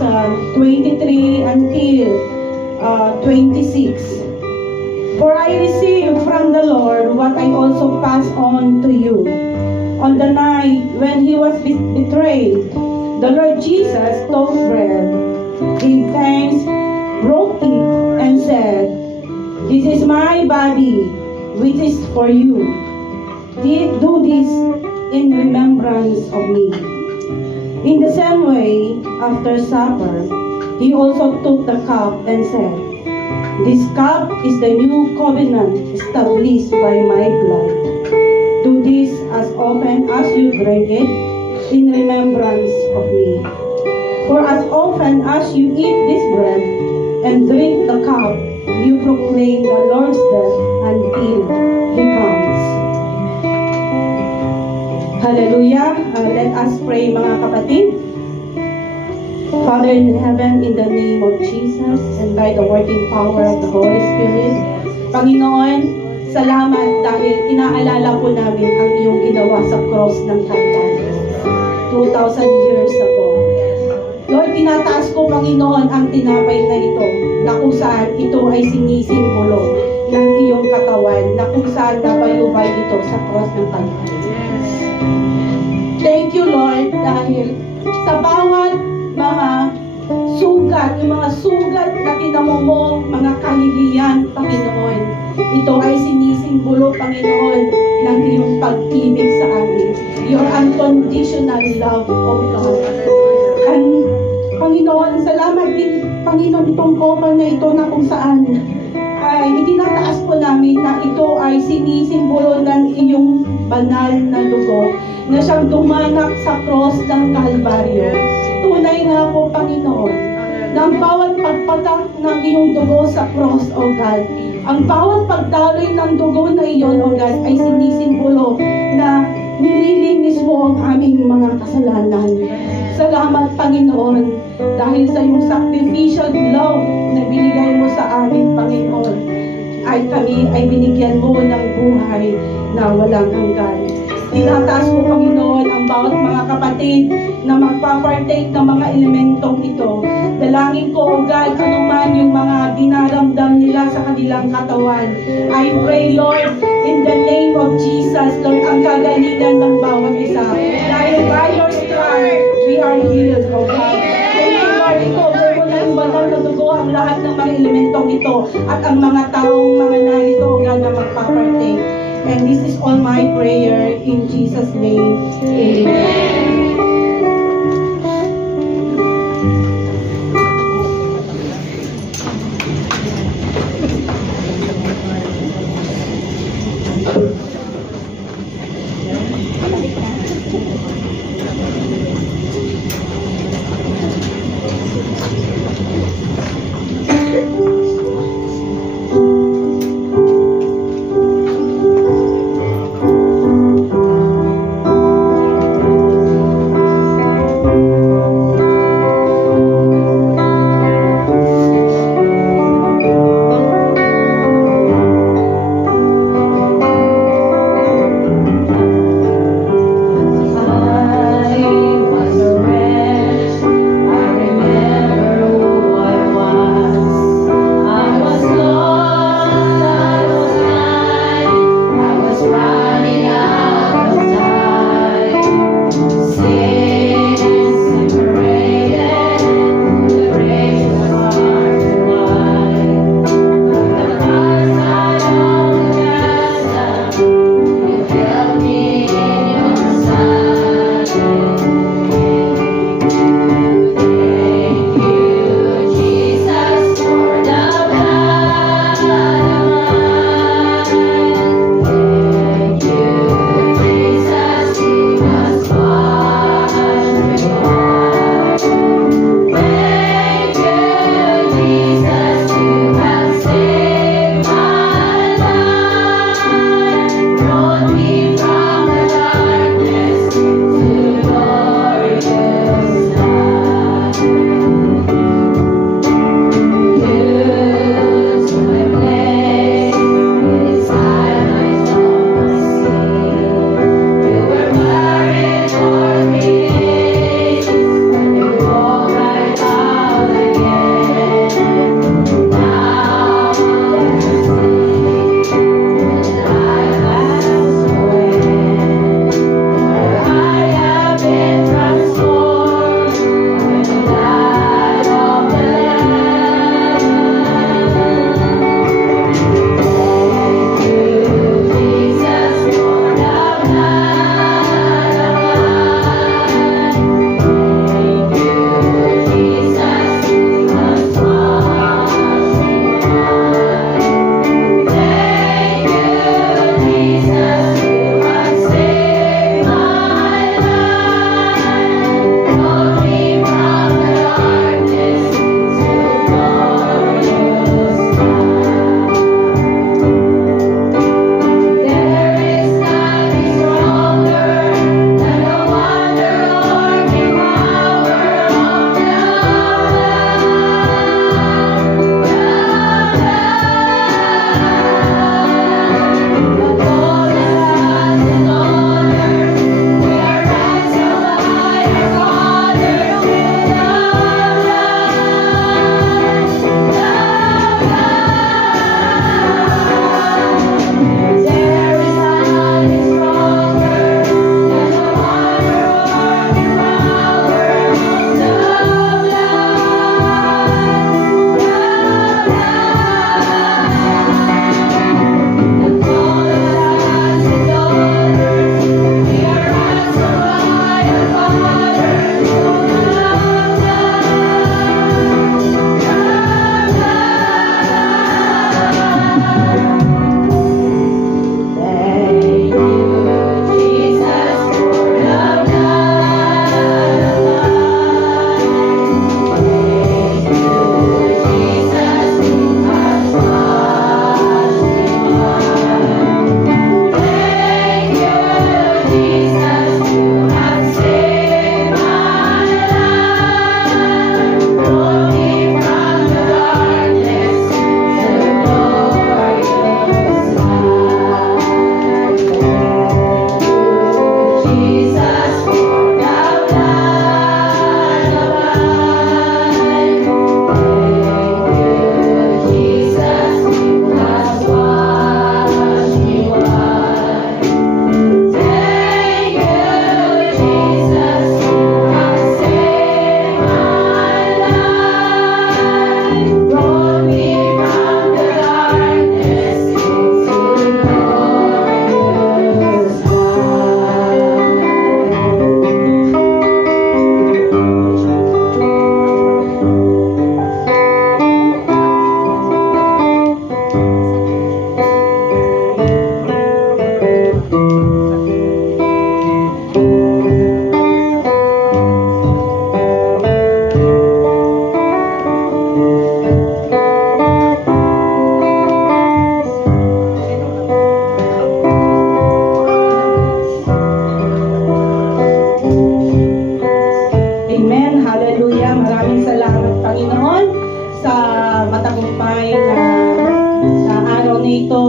23 until 26. For I received from the Lord what I also pass on to you. On the night when he was betrayed, the Lord Jesus took bread, gave thanks, broke it, and said, "This is my body, which is for you. Do this in remembrance of me." In the same way, after supper, he also took the cup and said, "This cup is the new covenant established by my blood. Do this as often as you drink it in remembrance of me. For as often as you eat this bread and drink the cup, you proclaim the Lord's death until He comes." Hallelujah! Let us pray, mga kapatid. Father in heaven, in the name of Jesus and by the working power of the Holy Spirit, Panginoon, salamat dahil inaalala po namin ang iyong ginawa sa cross ng Calvary 2,000 years ago. Lord, tinataas ko, Panginoon, ang tinapay na ito, na kung saan ito ay sinisimbolo ng iyong katawan, na kung saan nabayubay ito sa cross ng Calvary. Thank you, Lord, dahil sa bawat mga sugat, yung mga sugat na kinamo mo, mga kahihiyan, Panginoon, ito ay sinisimbolo, Panginoon, ng iyong pag-ibig sa amin. Your unconditional love, O God. And, Panginoon, salamat din, Panginoon, itong kopal na ito na kung saan ay itinataas po namin na ito ay sinisimbolo ng iyong banal na dugo na siyang dumanak sa cross ng Kalbaryo. Tunay nga po, Panginoon, na ang bawat pagpatak ng iyong dugo sa cross, O God, ang bawat pagdaloy ng dugo na iyon, O God, ay sinisimbolo na nililinis mo ang aming mga kasalanan. Salamat, Panginoon, dahil sa iyong sacrificial love na binigay mo sa amin, Panginoon, ay kami ay binigyan mo ng buhay na walang hanggan. Tinataas mo, Panginoon, ang bawat mga kapatid na magpapartake ng mga elementong ito. Dalangin ko, O God, anuman yung mga dinaramdam nila sa kanilang katawan. I pray, Lord, in the name of Jesus, Lord, ang kagalingan ng bawat isa. Dahil by your stripes, we are healed, O God. Thank you, Lord, i-cover mo na yung banal na dugo ang lahat ng mga elementong ito at ang mga taong mga narito, O God, na magpapartake. And this is all my prayer in Jesus' name. Amen.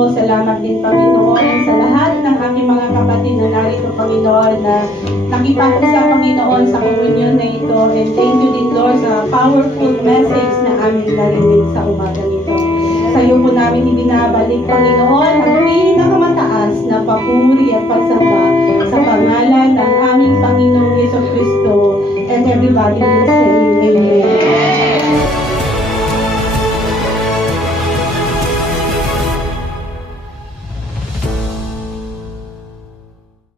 Kristo. Salamat din, Panginoon, sa lahat ng aking mga kapatid na narito, Panginoon, na nakipatong sa Panginoon sa komunyon na ito. And thank you din, Lord, sa powerful message na aming narinig sa umaga nito. Sa iyo po namin ibinabalik, Panginoon, ang pinakamataas na papuri at pagsamba sa pangalan ng aming Panginoong Yeso Kristo. And everybody will